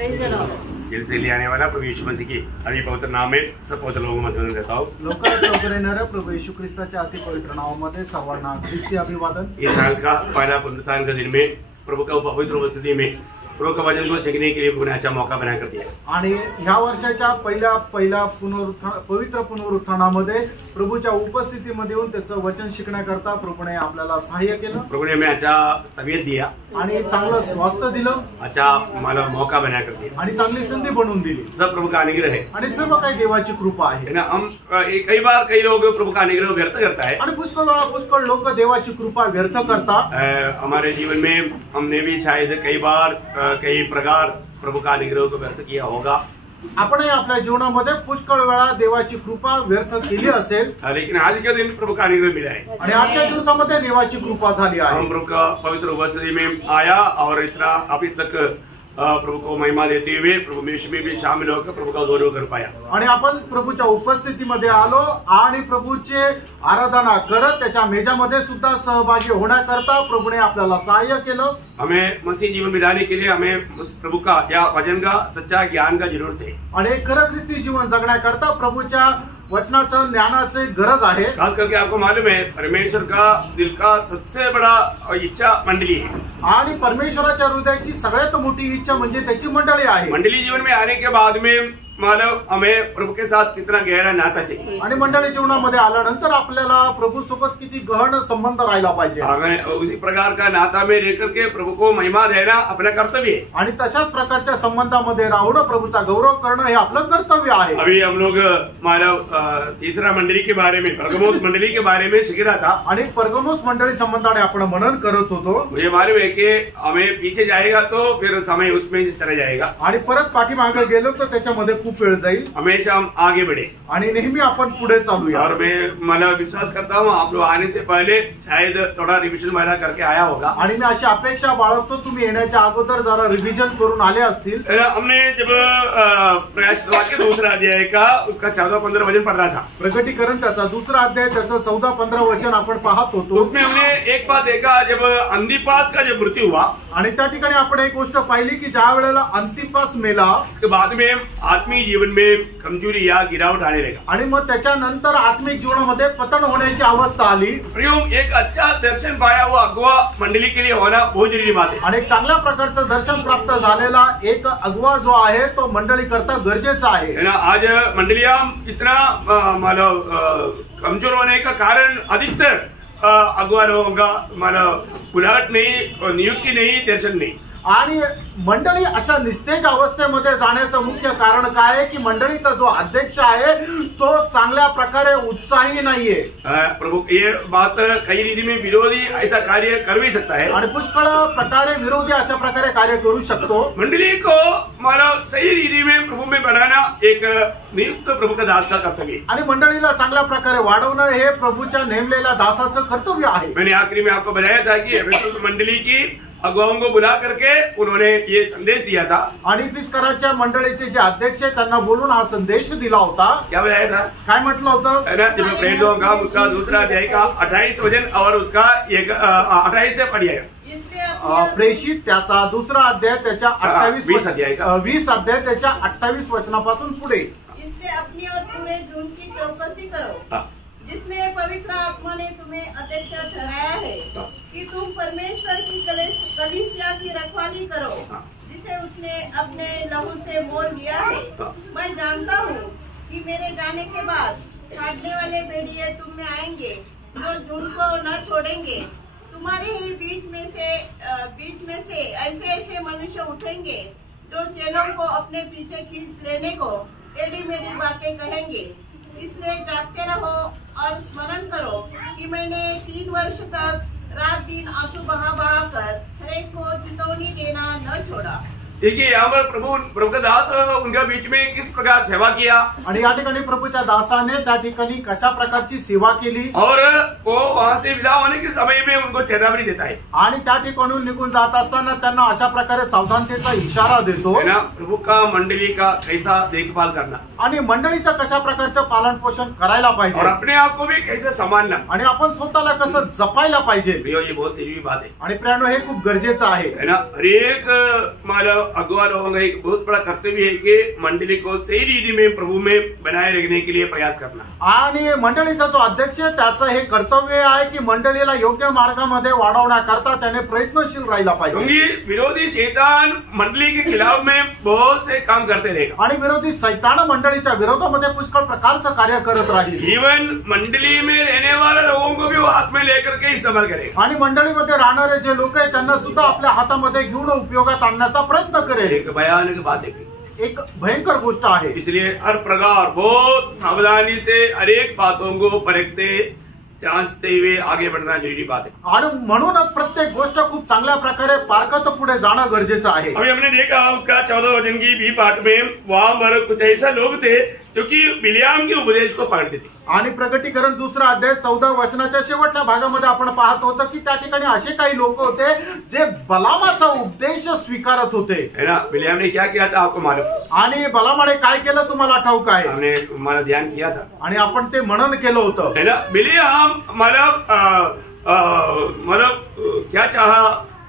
दिल से ले आने वाला प्रभु यीशु मसीह की अभी पवित्र नाम में सब पवित्र लोगों में सुन देता हूँ। लवकर येणाऱ्या प्रभू येशू ख्रिस्ताच्या अति पवित्र नावामध्ये सर्वांना ख्रिस्ती अभिवादन। इस साल का पहला पुनरुत्थान का दिन में प्रभु का पवित्र उपस्थिति में प्रभु का वचन को सीखने के लिए प्रभु ने अच्छा मौका बना कर दिया। आणि ह्या वर्षाच्या पहिल्या पवित्र पुनरुत्थानामध्ये प्रभूच्या उपस्थितीमध्ये येऊन त्याचं वचन शिकण्याकरता प्रभूने आपल्याला सहाय्य केलं। प्रभु ने हमें अच्छा तबीयत दिया आणि चांगलं स्वास्थ्य दिलं, अच्छा मला मौका बना कर दिया आणि चांगली संधी बनवून दिली। सब प्रभु का अनुग्रह है आणि सर्व काही देवाची कृपा आहे ना। हम कई बार कई लोग प्रभु का अनुग्रह व्यर्थ करता है आणि पुष्कळ लोक देवाची कृपा व्यर्थ करतात। हमारे जीवन में हमने भी शायद कई बार कई प्रकार प्रभु का अनुग्रह को व्यर्थ किया होगा। आपण आपल्या जीवनामध्ये पुष्कळ वेळा देवाची कृपा व्यर्थ केली असेल, लेकिन आज के दिन प्रभु का अनुग्रह मिला है आणि आजच्या दिवसामध्ये देवाची कृपा झाली आहे। हम प्रभु का पवित्र उपस्थिति में आया और इतना अभी तक प्रभु को महिमा देते हुए प्रभु में भी शामिल होकर प्रभु का गौरव कर पाया। आणि आपण प्रभूच्या उपस्थितीमध्ये आलो आणि प्रभूचे आराधना करत त्याच्या मेजामध्ये सुद्धा सहभागी होण्याकरता प्रभूने आपल्याला सहाय्य केलं। हमें मसीह जीवन बिताने के लिए हमें प्रभु का या वचन का सच्चा ज्ञान का जरूरत है। आणि खरं ख्रिस्ती जीवन जगण्याकरता प्रभूच्या वचनाचं ज्ञानाची गरज आहे। खास करके आपको मालूम है परमेश्वर का दिल का सबसे बड़ा इच्छा मंडली है, आणि परमेश्वराच्या हृदयाची सगळ्यात मोठी इच्छा म्हणजे त्याची मंडळी आहे। मंडली जीवन में आने के बाद में मानव हमें प्रभु के साथ कितना गहरा नाता चाहिए, आणि मंडळी जीवनामध्ये आल्यानंतर आपल्याला प्रभू सोबत किती गहन संबंध राहिला पाहिजे। उसी प्रकार का नाता में रह करके प्रभु को महिमा देना अपना कर्तव्य है, आणि तशाच प्रकारच्या संबंधामध्ये राहून प्रभूचा गौरव करणं हे आपलं कर्तव्य आहे। अभी हम लोग मानव तीसरा मंडली के बारे में परगमुस मंडली के बारे में सीख रहा था, आणि परगमुस मंडळी संबंधाने आपण मनन करत होतो। मुझे मालूम है कि हमें पीछे जाएगा तो फिर समय उसमें चला जाएगा, आणि परत पाठीमागे गेलो तर त्याच्यामध्ये खूप वेळ जाईल। हमेशा हम आगे बढ़े आणि नेहमी आपण पुढे चालूया। और मैं विश्वास करता हूँ आप लोग आने से पहले शायद थोड़ा रिविजन वगैरह करके आया होगा, आणि मी अशी अपेक्षा बाळगतो तुम्ही येण्याच्या अगोदर जरा रिव्हिजन करून आले असतील। हमने जब प्रयास के दूसरा अध्याय का उसका 14-15 वचन पढ़ रहा था, प्रकटीकरण त्याचा दुसरा अध्याय त्याचं 14-15 वचन आपण पाहत होतो। उसमें हमने एक बात देखा, जब अंतिपास का जब मृत्यु हुआ, आणि त्या ठिकाणी आपण एक गोष्ट पाहिली की ज्या वेळेला अंतिपास मेला उसके बाद में आत्मीय जीवन में कमजोरी या गिरावट आने लगा, आणि मग त्याच्यानंतर आत्मिक जीवनामध्ये पतन होण्याची अवस्था आली। एक अच्छा दर्शन पाया हुआ अगुवा मंडली के लिए होना बहुत जरूरी बात है, आणि एक चांगल्या प्रकारचं दर्शन प्राप्त झालेला एक अगुवा जो आहे तो मंडळी करता गरजेचा आहे। आज मंडलियां इतना मानव कमजोर होने का कारण अधिकतर अगुवा लोगों का मानव बुलाहट नहीं, नियुक्ति नहीं, दर्शन नहीं। आणि मंडळी अशा निस्तेज अवस्थेमध्ये जाण्याचं मुख्य कारण काय आहे की मंडळीचा जो अध्यक्ष आहे तो चांगल्या प्रकारे उत्साही नाहीये। प्रभु ये बात कई रीति में विरोधी ऐसा कार्य कर भी सकता है, आणि पुष्कळ प्रकारे विरोधी अशा प्रकारे कार्य करू शकतो। मंडली को मानव सही रीति में प्रभु में बढ़ाना एक नियुक्त प्रभु का दास का कर्तव्य है, आणि मंडळीला चांगल्या प्रकारे वाढवणं हे प्रभूच्या नेमलेल्या दासाचं कर्तव्य आहे। मैंने आखिरी में आपको बताया था कि एफेसस मंडली की अगुवाओं को बुला करके उन्होंने ये संदेश दिया था, आणि इफिसकराच्या मंडळीचे जे अध्यक्ष आहे त्यांना बोलून हा संदेश दिला होता। क्या बताया था, काय म्हटलं होतं, है ना, जब प्रेरितों का उसका दूसरा अध्याय का 28 वचन और उसका 28 से पढ़िएगा, प्रेषित त्याचा दुसरा अध्याय त्याच्या 20 अध्याय त्याच्या 28 वचनापासून पुढे, इसलिए अपनी और पूरे झुंड की चौकसी करो जिसमें पवित्र आत्मा ने तुम्हें अध्यक्ष ठहराया है कि तुम परमेश्वर की कलीसिया की रखवाली करो जिसे उसने अपने लहू से मोल लिया है। मैं जानता हूँ कि मेरे जाने के बाद काटने वाले भेड़िए तुम में आएंगे जो झुंड को न छोड़ेंगे। तुम्हारे ही बीच में से ऐसे ऐसे मनुष्य उठेंगे जो चेलों को अपने पीछे खींच लेने को टेढ़ी मेढ़ी बातें कहेंगे। इसलिए जागते रहो और स्मरण करो कि मैंने 3 वर्ष तक रात दिन आंसू बहा कर हर एक को चेतावनी देना न छोड़ा। देखिए यहाँ पर प्रभु का दास उनके बीच में किस प्रकार सेवा किया, आणि या ठिकाणी प्रभूच्या दासाने त्या ठिकाणी कशा प्रकारची सेवा केली, और वो वहाँ से विदा होने के समय में उनको चेतावनी देता है, आणि त्या ठिकाणून निघून जात असताना त्यांना अशा प्रकारे सावधानतेचा इशारा देतो, है ना, प्रभु का मंडली का कैसा देखभाल करना, आणि मंडळीचं कशा प्रकारचं पालन पोषण करायला पाहिजे, और अपने आप को भी कैसे संभालना, आणि आपण स्वतःला कसं जपायला पाहिजे। ये बहुत जरूरी बात है, आणि प्रियानो हे खूप गरजेचं आहे, है ना। हर एक मानव अगुवा लोगों का एक बहुत बड़ा कर्तव्य है कि मंडली को सही रीति में प्रभु में बनाए रखने के लिए प्रयास करना। आणि मंडळीचा जो अध्यक्ष आहे त्याचं हे कर्तव्य आहे की मंडळीला योग्य मार्गामध्ये वाढवण्याकरता त्याने प्रयत्नशील राहिला पाहिजे। क्योंकि विरोधी शैतान मंडली के खिलाफ में बहुत से काम करते रहेगा आणि विरोधी सैतान मंडळीच्या विरोधामध्ये पुष्कळ प्रकारचं कार्य करत राहील। इवन मंडली में रहने वाले लोगों को भी वो हाथ में लेकर के इस्तेमाल करेगा आणि मंडळीमध्ये राहणारे जे लोक आहेत त्यांना सुद्धा आपल्या हातामध्ये घेऊन उपयोगात आणण्याचा प्रयत्न करेल। एक भयानक बात है, एक भयंकर गोष्ट आहे। इसलिए हर प्रकार बहुत सावधानी से हर एक बातों को परखते जांचते हुए आगे बढ़ना जरूरी बात है। आणि म्हणूनच प्रत्येक गोष्ट खूप चांगल्या प्रकारे पारखत पुढे जाणं गरजेचं आहे। अभी हमने देखा उसका 14 वचन की बी पाठ में वहां पर कुछ ऐसा लोग थे जो कि बिलियाम के उपदेश को पकड़ते थे। आणि प्रगटीकरण 2 अध्याय 14 वचनाच्या शेवटच्या भागामध्ये आपण पाहत होतो की त्या ठिकाणी असे काही लोक होते जे बलामाचा उपदेश स्वीकारत होते, है ना। बिलियाम ने क्या किया था आपको मालूम? आणि बलामाने काय केलं तुम्हाला ठाऊक आहे? हमने हमारा ध्यान किया था आणि आपण ते मनन केलं होतं, है ना। बिलियाम मतलब क्या चाहा?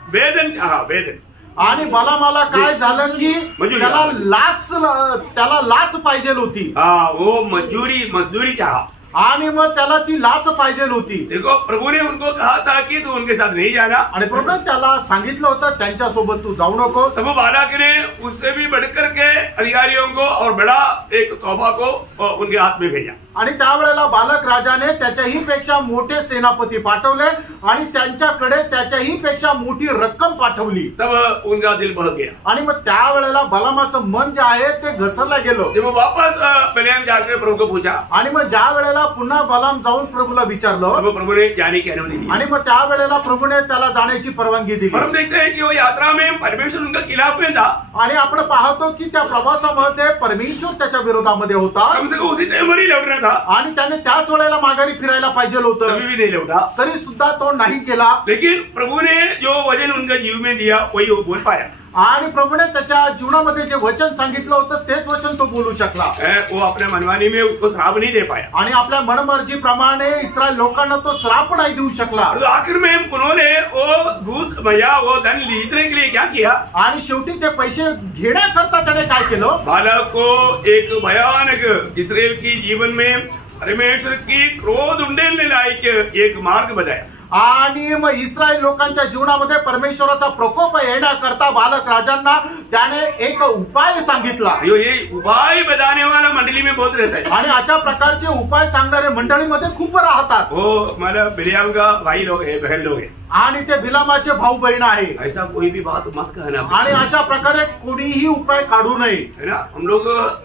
वेदन चाहा, वेदन। आणि बलामाला काय झालं की त्याला लाच पाहिजे होती। वो मजदूरी चाहा आणि मग त्याला ती लाच पाहिजे होती। देखो प्रभु ने उनको कहा था कि तू उनके साथ नहीं जाना, आणि प्रभू त्याला सांगितलं होतं त्यांच्यासोबत तू जाऊ नको। तब बालाक ने उससे भी बढ़कर के अधिकारियों को और बड़ा एक तोहफा को उनके हाथ में भेजा। आणि त्यावेळेला बालक राजाने त्याच्याही पेक्षा मोठे सेनापती पाठवले आणि त्यांच्याकडे त्याच्याही पेक्षा मोठी रक्कम पाठवली। तब उनका दिल बहक गया आणि मग त्यावेळेला बलामाचं मन जे आहे ते घसरलं गेलं। जब वो वापस बिलियाम जाकर प्रभु को पूछा, आणि मग ज्या वेळेला पुन्हा बलाम जाऊन प्रभूला विचारलं, तब प्रभु ने जाने की अनुमति दी। आणि मग त्यावेळेला प्रभूने त्याला जाण्याची परवानगी दिली। हम देखते हैं कि वो यात्रा में परमेश्वर उनका खिलाफ में था, आणि आपण पाहतो की त्या प्रवासामध्ये परमेश्वर त्याच्या विरोधामध्ये होता। कम से कम उसी टाइम ही लौटना था, आणि त्याने त्याच वेळेला माघारी फिरायला पाहिजे होतं, तभी भी नहीं लौटा। तरी सुद्धा तो नाही केला। लेकिन प्रभु ने जो वचन उनका जीव में दिया वही वो बोल पाया। आणि प्रभूने त्याच्या जीवनामध्ये जे वचन सांगितलं होतं तेच वचन तो बोलू शकला। वो अपने मनमानी में उसको श्राप नहीं दे पाया, आणि आपल्या मनमर्जीप्रमाणे इस्रायल लोकांना तो श्राप नाही देऊ शकला। तो आखिर में उन्होंने वो घूस भैया वो धन जीतने के लिए क्या किया? आणि शेवटी ते पैसे घेण्याकरता त्याने काय केलं? बालक को एक भयानक इस्राएल की जीवन में परमेश्वर की क्रोध उंडेलने लायक एक मार्ग बताया। आणि मग इस्रायल लोकांच्या जीवनामध्ये परमेश्वराचा प्रकोप येण्याकरता बालक राजांना त्याने एक उपाय सांगितला। ये उपाय बताने वाला मंडली में बहुत रहता है, आणि अशा प्रकारचे उपाय सांगणारे मंडळीमध्ये खूप राहतात। वो मतलब बिलियाम का भाई लोग है, बहन लोग है, आणि ते बिलामाचे भाऊ बहीण आहे। ऐसा कोई भी बात मत कहना। आणि अशा प्रकारे कोणीही उपाय काढू नये, है ना।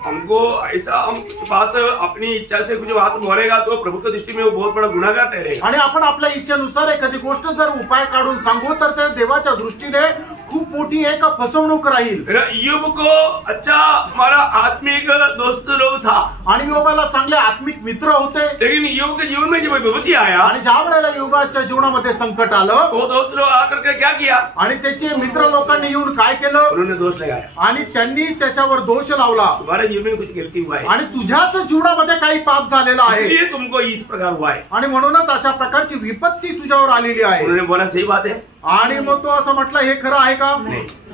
हमको ऐसा हम बात अपनी इच्छा से कुछ बात बोलेगा तो प्रभु की दृष्टि में वो बहुत बड़ा गुनाहगार ठहरेगा। आणि आपण आपल्या इच्छेनुसार एखादी गोष्ट जर उपाय काढून सांगू तर ते देवाच्या दृष्टीने खूप मोठी एक फसवणूक राहील। ईयोब को अच्छा हमारा आत्मिक दोस्त लोग था, आणि योबाला चांगले आत्मिक मित्र होते, लेकिन ईयोब के जीवन में जब विपत्ति आया आणि ज्या वेळेला योबाच्या जीवनामध्ये संकट आलं, वो दोस्त लोग आकर के क्या किया? आणि त्याचे मित्र लोकांनी येऊन काय केलं? उन्होंने दोष लगाया, आणि त्यांनी त्याच्यावर दोष लावला, तुम्हारे जीवन में कुछ गलती हुआ है, आणि तुझ्याच जीवनामध्ये काही पाप झालेला आहे, इसलिए तुमको इस प्रकार हुआ है, आणि म्हणूनच अशा प्रकारची विपत्ती तुझ्यावर आलेली आहे। उन्होंने बोला सही बात है। आणि मग तो असं म्हटलं हे खरं आहे का?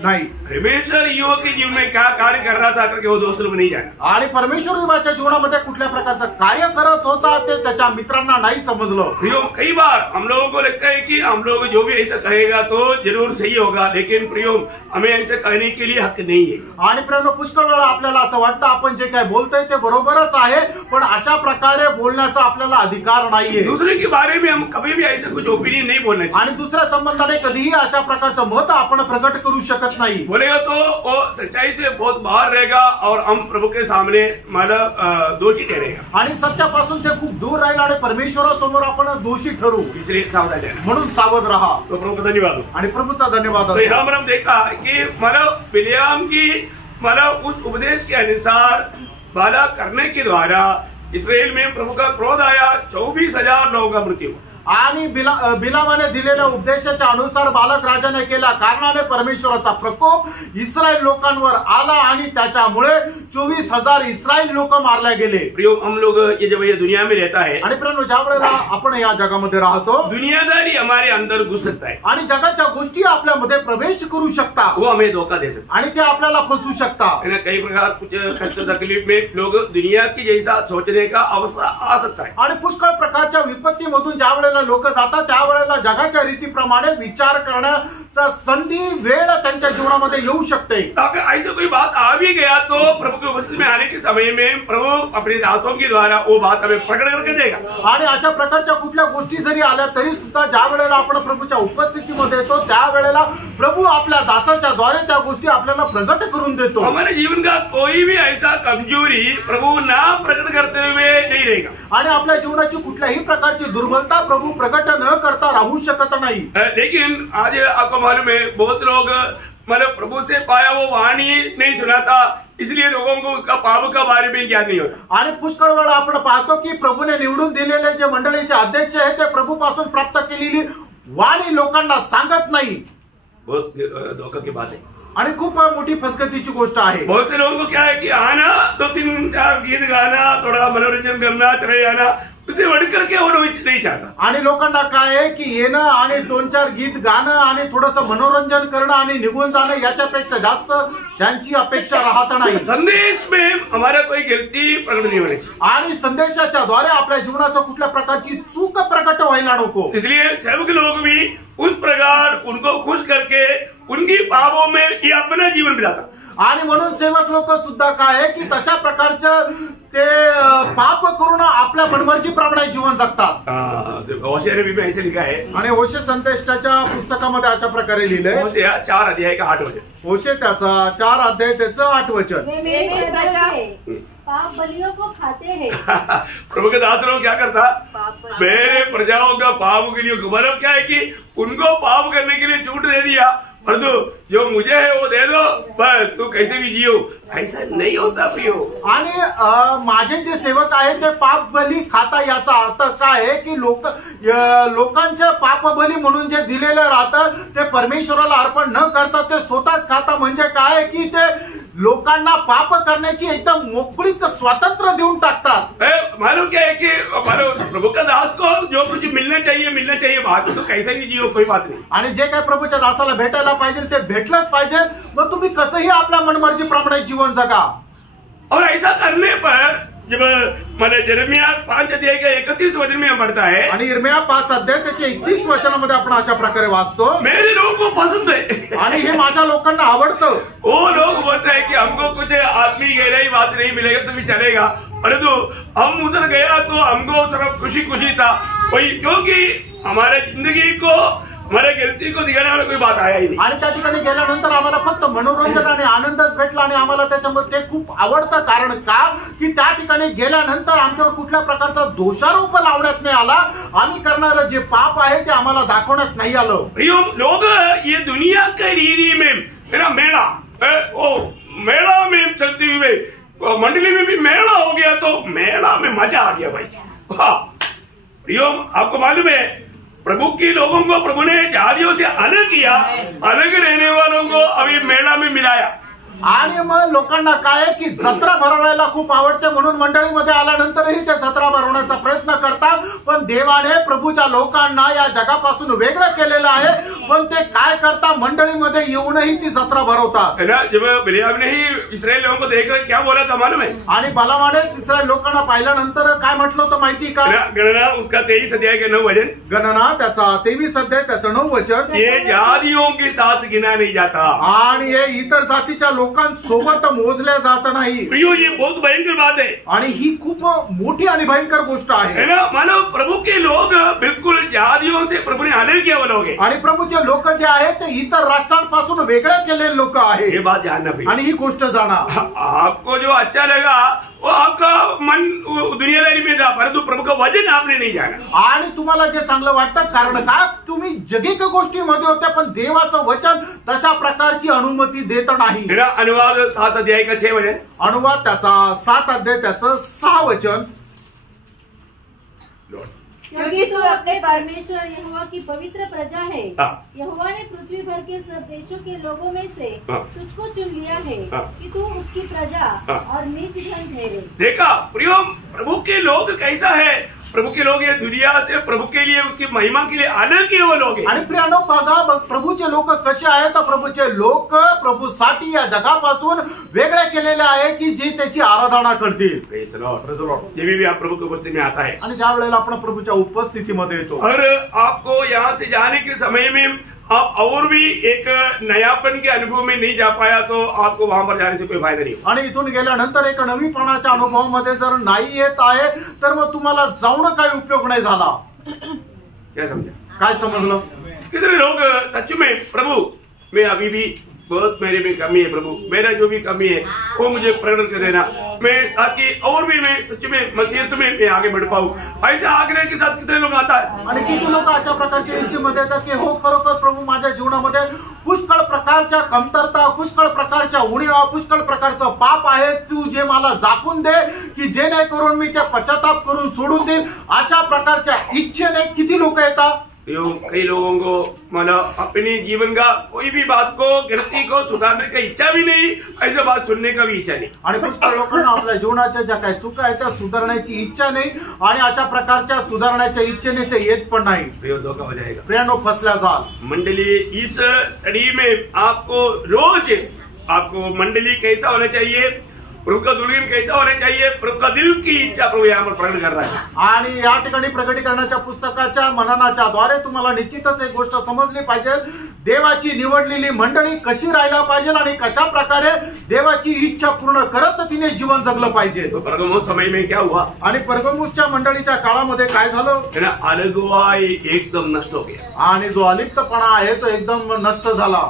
नाही। परमेश्वर युवक के जीवन में क्या कार्य कर रहा था करके वो दोस्त लोग नहीं जाना, आणि परमेश्वर युवाच्या जीवनामध्ये कुठल्या प्रकारचं कार्य करत होता ते त्याच्या मित्रांना नाही समजलं। कई बार हम लोगों को लगता है कि हम लोग जो भी ऐसा कहेगा तो जरूर सही होगा, लेकिन प्रियोम हमें ऐसा कहने के लिए हक नहीं है। आणि प्रियोम पुष्कळ वेळा आपल्याला असं वाटतं आपण जे काय बोलतोय ते बरोबरच आहे, पण अशा प्रकारे बोलण्याचा आपल्याला अधिकार नाहीये। दूसरे के बारे में हम कभी भी ऐसा कुछ ओपिनियन नहीं बोलना चाहिए, आणि दुसऱ्या संबंधाने कधीही अशा प्रकारचं मत आपण प्रकट करू शकत नाही। बोलेगा तो वो सच्चाई से बहुत बाहर रहेगा और हम प्रभु के सामने मतलब दोषी ठहरेगा, आणि सत्यापासून ते खूप दूर राहील आणि परमेश्वरासमोर आपण दोषी ठरू। इसलिए सावधान रहना, म्हणून सावध रहा। तो प्रभु का धन्यवाद, आणि प्रभूचा धन्यवाद। तो यहाँ पर हम देखा कि मतलब बिलियाम की मतलब उस उपदेश के अनुसार बाला करने के द्वारा इसराइल में प्रभु का क्रोध आया, 24,000 लोगों का मृत्यु। आणि बिलामाने दिलेल्या उपदेशाच्या अनुसार बालक राजाने केल्या कारणाने परमेश्वराचा प्रकोप इस्रायल लोकांवर आला आणि त्याच्यामुळे 24,000 इस्रायली लोक मारले गेले। प्रियो, हम लोग ये जब ये दुनिया में रहता है, आणि प्रियो, ज्या वेळेला आपण या जगामध्ये राहतो, दुनियादारी हमारे अंदर घुस सकता है आणि जगाच्या गोष्टी आपल्यामध्ये प्रवेश करू शकता, वो हमें धोखा दे सकता आणि ते आपल्याला फसवू शकता। है। कई प्रकार कुछ कष्ट तकलीफ में लोग दुनिया की जैसा सोचने का अवसर आ सकता है। आणि पुष्कळ प्रकारच्या विपत्तीमधून ज्या वेळेला लोक जातात त्यावेळेला जगाच्या रीतीप्रमाणे विचार करण्याचा संधी वेळ त्यांच्या जीवनामध्ये येऊ शकते। अगर ऐसा कोई बात आ भी गया तो प्रभु के उपस्थिति में आने के समय में प्रभु अपने दासों के द्वारा वो बात हमें प्रकट करके देगा। आणि अशा प्रकारच्या कुठल्या गोष्टी जरी आल्या तरी सुद्धा ज्या वेळेला आपण प्रभूच्या उपस्थितीमध्ये येतो त्यावेळेला प्रभू आपल्या दासाच्या द्वारे त्या गोष्टी आपल्याला प्रकट करून देतो। हमारे जीवन का कोई भी ऐसा कमजोरी प्रभु ना प्रकट करते हुए नहीं रहेगा। आणि आपल्या जीवनाची कुठल्याही प्रकारची दुर्बलता प्रभु प्रकट न करता राहू शकत नाही। लेकिन आज आपको मालूम है, बहुत लोग मतलब प्रभु से पाया वो वाणी नहीं सुना था, इसलिए लोगों को उसका पाप का बारे में ज्ञान नहीं होता। आणि पुष्कळ वेळा आपण पाहतो की प्रभूने निवडून दिलेले जे मंडळीचे अध्यक्ष आहेत ते प्रभूपासून प्राप्त केलेली वाणी लोकांना सांगत नाही। बहुत धोखा की बात है आणि खूप मोठी फसगतीची गोष्ट आहे। बहुत से लोगों को क्या है कि आना, 2-3-4 गीत गाना, थोड़ा मनोरंजन करना, चले जाना, उसे बढ़ करके वो नहीं चाहता। आणि लोकांना काय आहे की येणं आणि 2-4 गीत गाणं आणि थोडंसं मनोरंजन करणं आणि निघून जाणं याच्यापेक्षा जास्त त्यांची अपेक्षा राहत नाही। संदेश में हमारा कोई गलती प्रकट नहीं होनी चाहिए आणि संदेशाच्या द्वारे आपल्या जीवनाचं कुठल्या प्रकारची चूक प्रकट व्हायला नको। इसलिए सेवक लोग भी उस प्रकार उनको खुश करके उनकी पापों में ये अपना जीवन बिताता। आणि म्हणून सेवक लोक सुद्धा काय आहे की तशा प्रकारचं ते पाप करून आपल्या मनमर्जीप्रमाणे जीवन जगतात। होशे ने भी ऐसे लिखा है, आणि होशे संदेशाच्या पुस्तकामध्ये अशा प्रकारे लिहिलंय, होशे 4 अध्याय का 8 वचन, होशे त्याचा 4 अध्याय त्याचं 8 वचन। पाप बलियों को खाते हैं। प्रभु के दास लोग क्या करता, मेरे प्रजाओं का पाप के लिए, मतलब क्या है कि उनको पाप करने के लिए छूट दे दिया, परंतु जो मुझे है वो दे दो, बस तू कैसे भी जियो। ऐसा नहीं होता प्रियो। आणि माझे जे सेवक आहेत ते पाप बली खाता, याचा अर्थ काय आहे की लोकांच्या पाप बली म्हणून जे दिलेलं राहतं ते परमेश्वराला अर्पण न करता ते स्वतःच खाता। म्हणजे काय की ते लोकांना पाप करण्याची एकदम मोकळीक स्वातंत्र्य देऊन टाकतात। मालूम क्या है कि प्रभु का दास को जो कुछ मिलना चाहिए, बाकी तो कैसे भी जियो, कोई बात नहीं। आणि जे काही प्रभूच्या दासाला भेटायला पाहिजे ते भेटलंच पाहिजे, मग तुम्ही कसंही आपल्या मनमर्जीप्रमाणे जीवन जगा। और ऐसा करने पर जब मैंने यिर्मयाह 5 अध्याय का 31 वचन में पढ़ता है, आणि यिर्मयाह 5 अध्याय त्याच्या 31 वचनामध्ये आपण अशा प्रकारे वाचतो, मेरे लोगों को पसंद है आणि हे माझ्या लोकांना आवडतं। वो लोग बोलते हैं कि हमको कुछ आदमी गहराई बात नहीं मिलेगा तो भी चलेगा, परंतु हम उधर गया तो हमको सिर्फ खुशी था, क्योंकि हमारे जिंदगी को, हमारे गलती को दिखाने वाला कोई बात आया ही नहीं। आणि त्या ठिकाणी गेल्यानंतर आम्हाला फक्त मनोरंजन आणि आनंदच भेटला आणि आम्हाला त्याच्यामध्ये ते खूप आवडतं। कारण का की त्या ठिकाणी गेल्यानंतर आमच्यावर कुठल्या प्रकारचा दोषारोप लावण्यात नाही आला, आम्ही करणारं जे पाप आहे ते आम्हाला दाखवण्यात नाही आलं। लोग ये दुनिया के रीति में मेरा मेला में चलते हुए मंडली में भी मेला हो गया तो मेला में मजा आ गया भाई। प्रियो, आपको मालूम है प्रभु के लोगों को प्रभु ने जातियों से अलग किया, अलग रहने वालों को अभी मेला में मिलाया। आणि मग लोकांना काय की जत्रा भरवायला खूप आवडते, म्हणून मंडळीमध्ये आल्यानंतरही ते जत्रा भरवण्याचा प्रयत्न करतात। पण देवाने प्रभूच्या लोकांना या जगापासून वेगळं केलेलं आहे, पण ते काय करतात, मंडळीमध्ये येऊनही ती जत्रा भरवतात। जब बिलाम ने ही इस्राएल लोगों को देखकर क्या बोला था मालूम है, आणि बलामानेच इस्राएल लोकांना पाहिल्यानंतर काय म्हटलं होतं माहिती का? गणना उसका 23 अध्याय के 9 वचन, गणना त्याचा 23 अध्याय त्याचं 9 वचन, ये जातियों के साथ गिना नहीं जाता, आणि हे इतर जातीच्या लोकांसोबत मोजल्या जात नाही। प्रियो, ये बहुत भयंकर बात है, आणि ही खूप मोठी आणि भयंकर गोष्ट आहे ना। मानो प्रभु के लोग बिल्कुल जातियों से प्रभु ने अलग किया वो लोग हैं, आणि प्रभूचे लोक जे आहेत ते इतर राष्ट्रांपासून वेगळे केलेले लोक आहेत। ये बात जानना भाई, आणि ही गोष्ट जाणा। आपको जो अच्छा लगा वो आपका मन दुनियादारी में था, परंतु प्रभु का वचन आपने नहीं जाना। आणि तुम्हाला जे चांगलं वाटतं, कारण का तुम्ही जगिक गोष्टीमध्ये होत्या, पण देवाचं वचन तशा प्रकारची अनुमती देत नाही। मेरा अनुवाद 7 अध्याय का 6 वचन, अनुवाद त्याचा 7 अध्याय त्याचं 6 वचन, क्योंकि तू अपने परमेश्वर यहोवा की पवित्र प्रजा है। हाँ। यहोवा ने पृथ्वी भर के सब देशों के लोगों में से हाँ। तुझको चुन लिया है हाँ। कि तू उसकी प्रजा हाँ। और निज जन ठहरे। देखा प्रियो, प्रभु के लोग कैसा है? प्रभु के लोग ये दुनिया से प्रभू के लिए, उसकी महिमा के लिए अलग ही वो लोग हैं। आणि प्रियानो बघा, प्रभूचे लोक कसे आहेत? तर प्रभूचे लोक प्रभूसाठी या जगापासून वेगळे केलेले आहे की जे त्याची आराधना करतील. Praise the Lord. ये भी आप प्रभु की उपस्थिति में आता है आणि ज्या वेळेला आपण प्रभूच्या उपस्थितीमध्ये येतो, और आपको यहाँ से जाने के समय में आप और भी एक नयापन के अनुभव में नहीं जा पाया तो आपको वहां पर जाने से कोई फायदा नहीं. आणि इथून गेल्यानंतर एक नवीपणाच्या अनुभवामध्ये जर नाही येत आहे तर मग तुम्हाला जाऊन काही उपयोग नाही झाला. क्या समझा? काय समजलं? कितने लोग सच में प्रभु मैं अभी भी बहुत मेरे में कमी है, प्रभु मेरा जो भी कमी है वो मुझे प्रकट कर देना, मैं ताकि और भी मैं सच में मसीहत में मैं आगे बढ़ पाऊं. ऐसे आग्रह के साथ कितने लोग आता है. आणि किती लोक अशा प्रकारच्या इच्छेमध्ये येतात की हो खरोखर प्रभू माझ्या जीवनामध्ये पुष्कळ प्रकारच्या कमतरता, पुष्कळ प्रकारच्या उणीवा, पुष्कळ प्रकारचं पाप आहे, तू जे मला दाखवून दे की जेणेकरून मी ते पश्चाताप करून सोडून देईल. अशा प्रकारच्या इच्छेने किती लोक येतात. कई लोगों को मतलब अपनी जीवन का कोई भी बात को, गलती को सुधारने का इच्छा भी नहीं, ऐसे बात सुनने का भी इच्छा नहीं. आणि पुष्कळ लोकांना आपल्या जीवनाच्या ज्या काही चुका आहेत त्या सुधारण्याची इच्छा नाही आणि अशा प्रकारच्या सुधारण्याच्या इच्छेने ते येत पण नाही. धोखा हो जाएगा. प्रियानो फसल्या जाल. मंडली, इस स्टडी में आपको रोज आपको मंडली कैसा होना चाहिए, प्रभु का दुल्हन कैसा होना चाहिए, प्रभु का दिल की इच्छा प्रभु यहाँ पर प्रकट कर रहा है. आणि या ठिकाणी प्रकटीकरणाच्या पुस्तकाच्या मननाच्या द्वारे तुम्हाला निश्चितच एक गोष्ट समजली पाहिजे, देवाची निवडलेली मंडळी कशी राहायला पाहिजे आणि कशा प्रकारे देवाची इच्छा पूर्ण करत तिने जीवन जगलं पाहिजे. तो परगमुस समय में क्या हुआ? आणि परगमुसच्या मंडळीच्या काळामध्ये काय झालं? अलगवाई एकदम नष्ट हो गया आणि जो अलिप्तपणा आहे तो एकदम नष्ट झाला.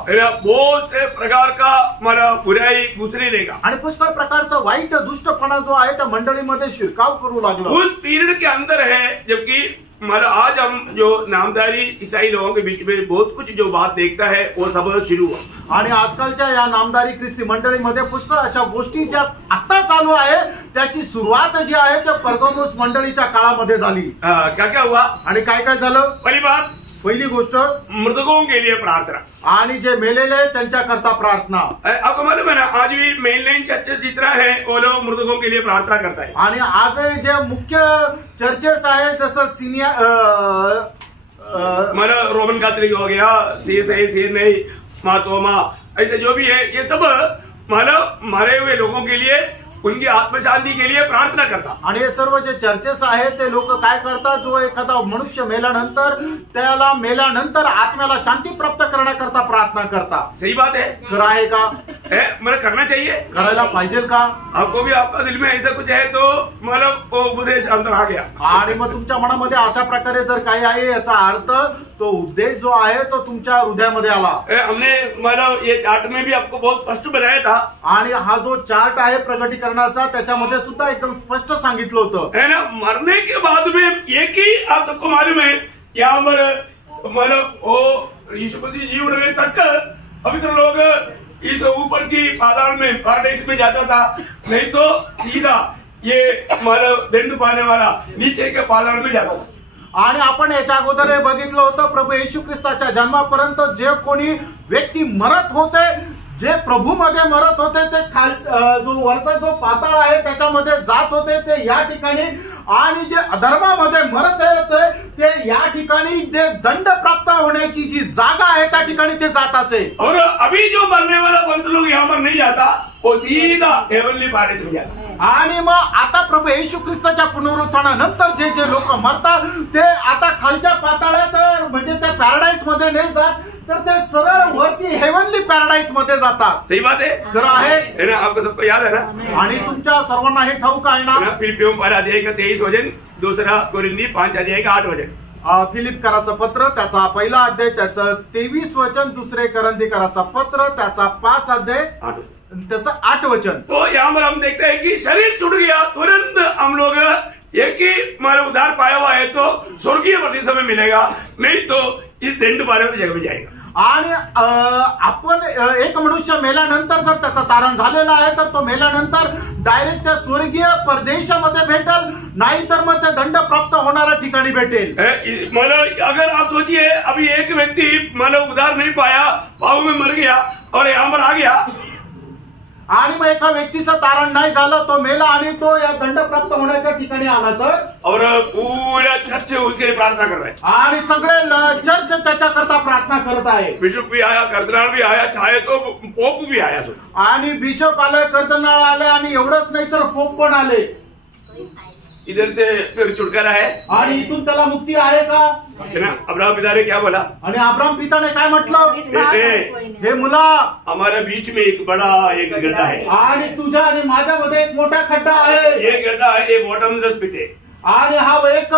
बहुत से प्रकार का हमारा बुराई घुसने लगा. आणि पुष्कळ प्रकारचा वाईट दुष्टपणा जो आहे त्या मंडळीमध्ये शिरकाव करू लागला. उस पीरियड के अंदर है जबकि हमारा आज हम जो नामधारी ईसाई लोगों के बीच में बहुत कुछ जो बात देखता है वो सब शुरू हुआ. आणि आजकालच्या या नामधारी ख्रिस्ती मंडळीमध्ये पुष्कळ अशा गोष्टी ज्या आता चालू आहे त्याची सुरुवात जी आहे त्या परगमुस मंडळीच्या काळामध्ये झाली. क्या क्या हुआ? आणि काय काय झालं? पहली बात, पहिली गोष्ट मृतकों के लिए प्रार्थना. आणि जे मेलेले त्यांच्याकरता प्रार्थना. आपको मालूम है ना, आज भी मेनलाइन चर्चेस जितना है वो लोग मृतकों के लिए प्रार्थना करता है. आणि आज जे मुख्य चर्चेस आहे जसं सिनियर हमारा रोमन कैथोलिक हो गया, सी नहीं, मातोमा, ऐसे जो भी है ये सब मतलब मरे हुए लोगों के लिए, उनकी आत्मशांती के लिए प्रार्थना करता. आणि हे सर्व जे चर्चेस आहेत ते लोक काय करतात, जो एखादा मनुष्य मेल्यानंतर त्याला मेल्यानंतर आत्म्याला शांती प्राप्त करण्याकरता प्रार्थना करतात. सही बात है. खरं आहे का? मतलब करना चाहिए, करायला पाहिजे का? आपको भी आपका दिल में ऐसा कुछ है तो मतलब वो उपदेश अंदर आ गया. आणि मग तुमच्या मनामध्ये अशा प्रकारे जर काही आहे याचा अर्थ तो उपदेश जो आहे तो तुमच्या हृदयामध्ये आला. हमने मतलब ये चार्ट में भी आपको बहुत स्पष्ट बताया था. आणि हा जो चार्ट आहे प्रगटीकरणाचा त्याच्यामध्ये सुद्धा एकदम स्पष्ट सांगितलं होतं. है ना, मरने के बाद में एक ही आप सबको मालूम है यहाँ पर मतलब वो यीशु मसीह जी उठने तक पवित्र लोग इस ऊपर की पाताल में, पारडाइस में जाता था, नहीं तो सीधा ये मतलब दंड पाने वाला नीचे के पाताल में जाता था. आणि आपण याच्या अगोदर हे बघितलं होतं, प्रभू येशू ख्रिस्ताच्या जन्मापर्यंत जे कोणी व्यक्ती मरत होते, जे प्रभूमध्ये मरत होते ते जो वरचा जो पाताळ आहे त्याच्यामध्ये जात होते ते या ठिकाणी, आणि जे अधर्मामध्ये मरत होते ते या ठिकाणी जे दंड प्राप्त होण्याची जी जागा आहे त्या ठिकाणी ते जात असे. और अभी जो मरने वाला पवित्र लोग यहाँ पर नहीं जाता, वो सीधा हेवनली पैलेस में जाता. आणि मग आता प्रभू येशू ख्रिस्ताच्या पुनरुत्थानानंतर जे जे लोक मरतात ते आता खालच्या पाताळात म्हणजे ते पॅराडाईस मध्ये नाही जात, तर ते सरळ वरची हेवनली पॅराडाईस मध्ये जातात. सही बात है. खरं आहे ना, आपको सबको याद है ना. आणि तुमच्या सर्वांना हे ठाऊक आहे ना, फिलिपियों 1 अध्याय का 23 वचन, दूसरा कोरिंथी 5 अध्याय का 8 वचन. फिलिपकराचं पत्र त्याचा पहिला अध्याय त्याचं 23 वचन, दुसरे करंथीकराचं पत्र त्याचा 5 अध्याय 8 त्याचं 8 वचन. तो यहाँ पर हम देखते हैं कि शरीर छूट गया, तुरंत हम लोग एक ही हमारा उद्धार पाया हुआ है तो स्वर्गीय प्रतिष्ठा में मिलेगा, नहीं तो इस दंड पाने वाली जगह में जाएगा. आणि आपण एक मनुष्य मेल्यानंतर जर त्याचं तारण झालेलं आहे तर तो मेल्यानंतर डायरेक्ट त्या स्वर्गीय परदेशामध्ये भेटेल, नाहीतर मग ते दंड प्राप्त होणाऱ्या ठिकाणी भेटेल. मतलब अगर आप सोचिए अभी एक व्यक्ति मतलब उधार नहीं पाया, पाव में मर गया और यहाँ पर आ गया, आणि मग एका व्यक्तीचं तारण नाही झालं, तो मेला आणि तो या दंड प्राप्त होण्याच्या ठिकाणी आला तर, और पूरा चर्च उसके लिए प्रार्थना कर रहे हैं, आणि सगळे चर्च त्याच्याकरता प्रार्थना करत आहे. बिशप भी आया, कर्दिनाल भी आया, चाहे तो पोप भी आया, आणि बिशप आले, कर्दिनाल आले, आणि एवढंच नाही तर पोप पण आले. इधर से फिर छुटकारा है, आणि इथून त्याला मुक्ती आहे का? अब्राहम पिता ने क्या बोला? आणि अब्राहम पिताने काय म्हटलं? हे मुला, हमारे बीच में एक बड़ा एक गड्ढा है, आणि तुझ्या आणि माझ्यामध्ये एक मोठा खड्डा आहे. ये गड्ढा है, ये बॉटमलेस पिट है, आणि हा एक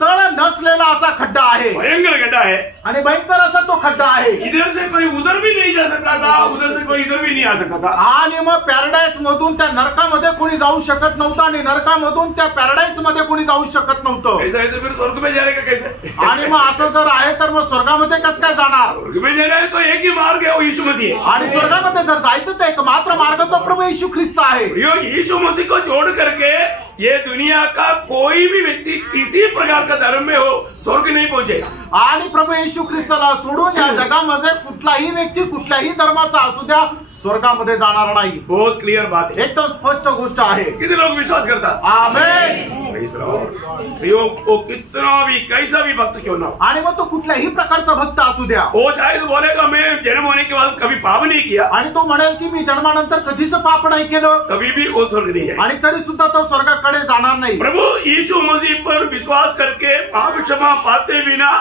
तळ नसलेला असा खड्डा आहे, भयंकर गड्ढा है, आणि भयंकर असा तो खड्डा आहे. इधर से कोई उधर भी नहीं जा सकता था, उधर से कोई इधर भी नहीं आ सकता था. आणि मग पॅराडाईस मधून त्या नरकामध्ये कोणी जाऊ शकत नव्हतं, आणि नरकामधून त्या पॅराडाईस मध्ये कोणी जाऊ शकत नव्हतं. कैसा है तो फिर स्वर्ग में जाने का कैसे? आणि मग असं जर आहे तर मग स्वर्गामध्ये कसं काय जाणार? स्वर्ग में जाना है तो एक ही मार्ग है, वो यीशु मसीह है. आणि स्वर्गामध्ये जर जायचं तर एकमात्र मार्ग तो प्रभू येशू ख्रिस्त आहे. यीशु मसीह को जोड़ करके ये दुनिया का कोई भी व्यक्ति किसी प्रकार का धर्म में हो स्वर्ग नहीं पहुंचेगा. आणि प्रभू येशू ख्रिस्ताला सोडून या जगामध्ये कुठलाही व्यक्ती कुठल्याही धर्माचा असू द्या स्वर्गामध्ये जाणार नाही. बहुत क्लियर बात है, एकदम स्पष्ट गोष्ट आहे. कितने लोग विश्वास करता? आमेन. वो कितना भी कैसा भी भक्त क्यों ना हो, आणि मग तो कुठल्याही प्रकारचा भक्त असू द्या, वो शायद बोलेगा मैं जन्म होने के बाद कभी पाप नहीं किया, आणि तो म्हणेल की मी जन्मानंतर कधीच पाप नाही केलं, कभी भी वो स्वर्ग नहीं जाएगा. आणि तरी सुद्धा तो स्वर्गाकडे जाणार नाही. प्रभु यीशु मसीह पर विश्वास करके पाप क्षमा पाते बिना,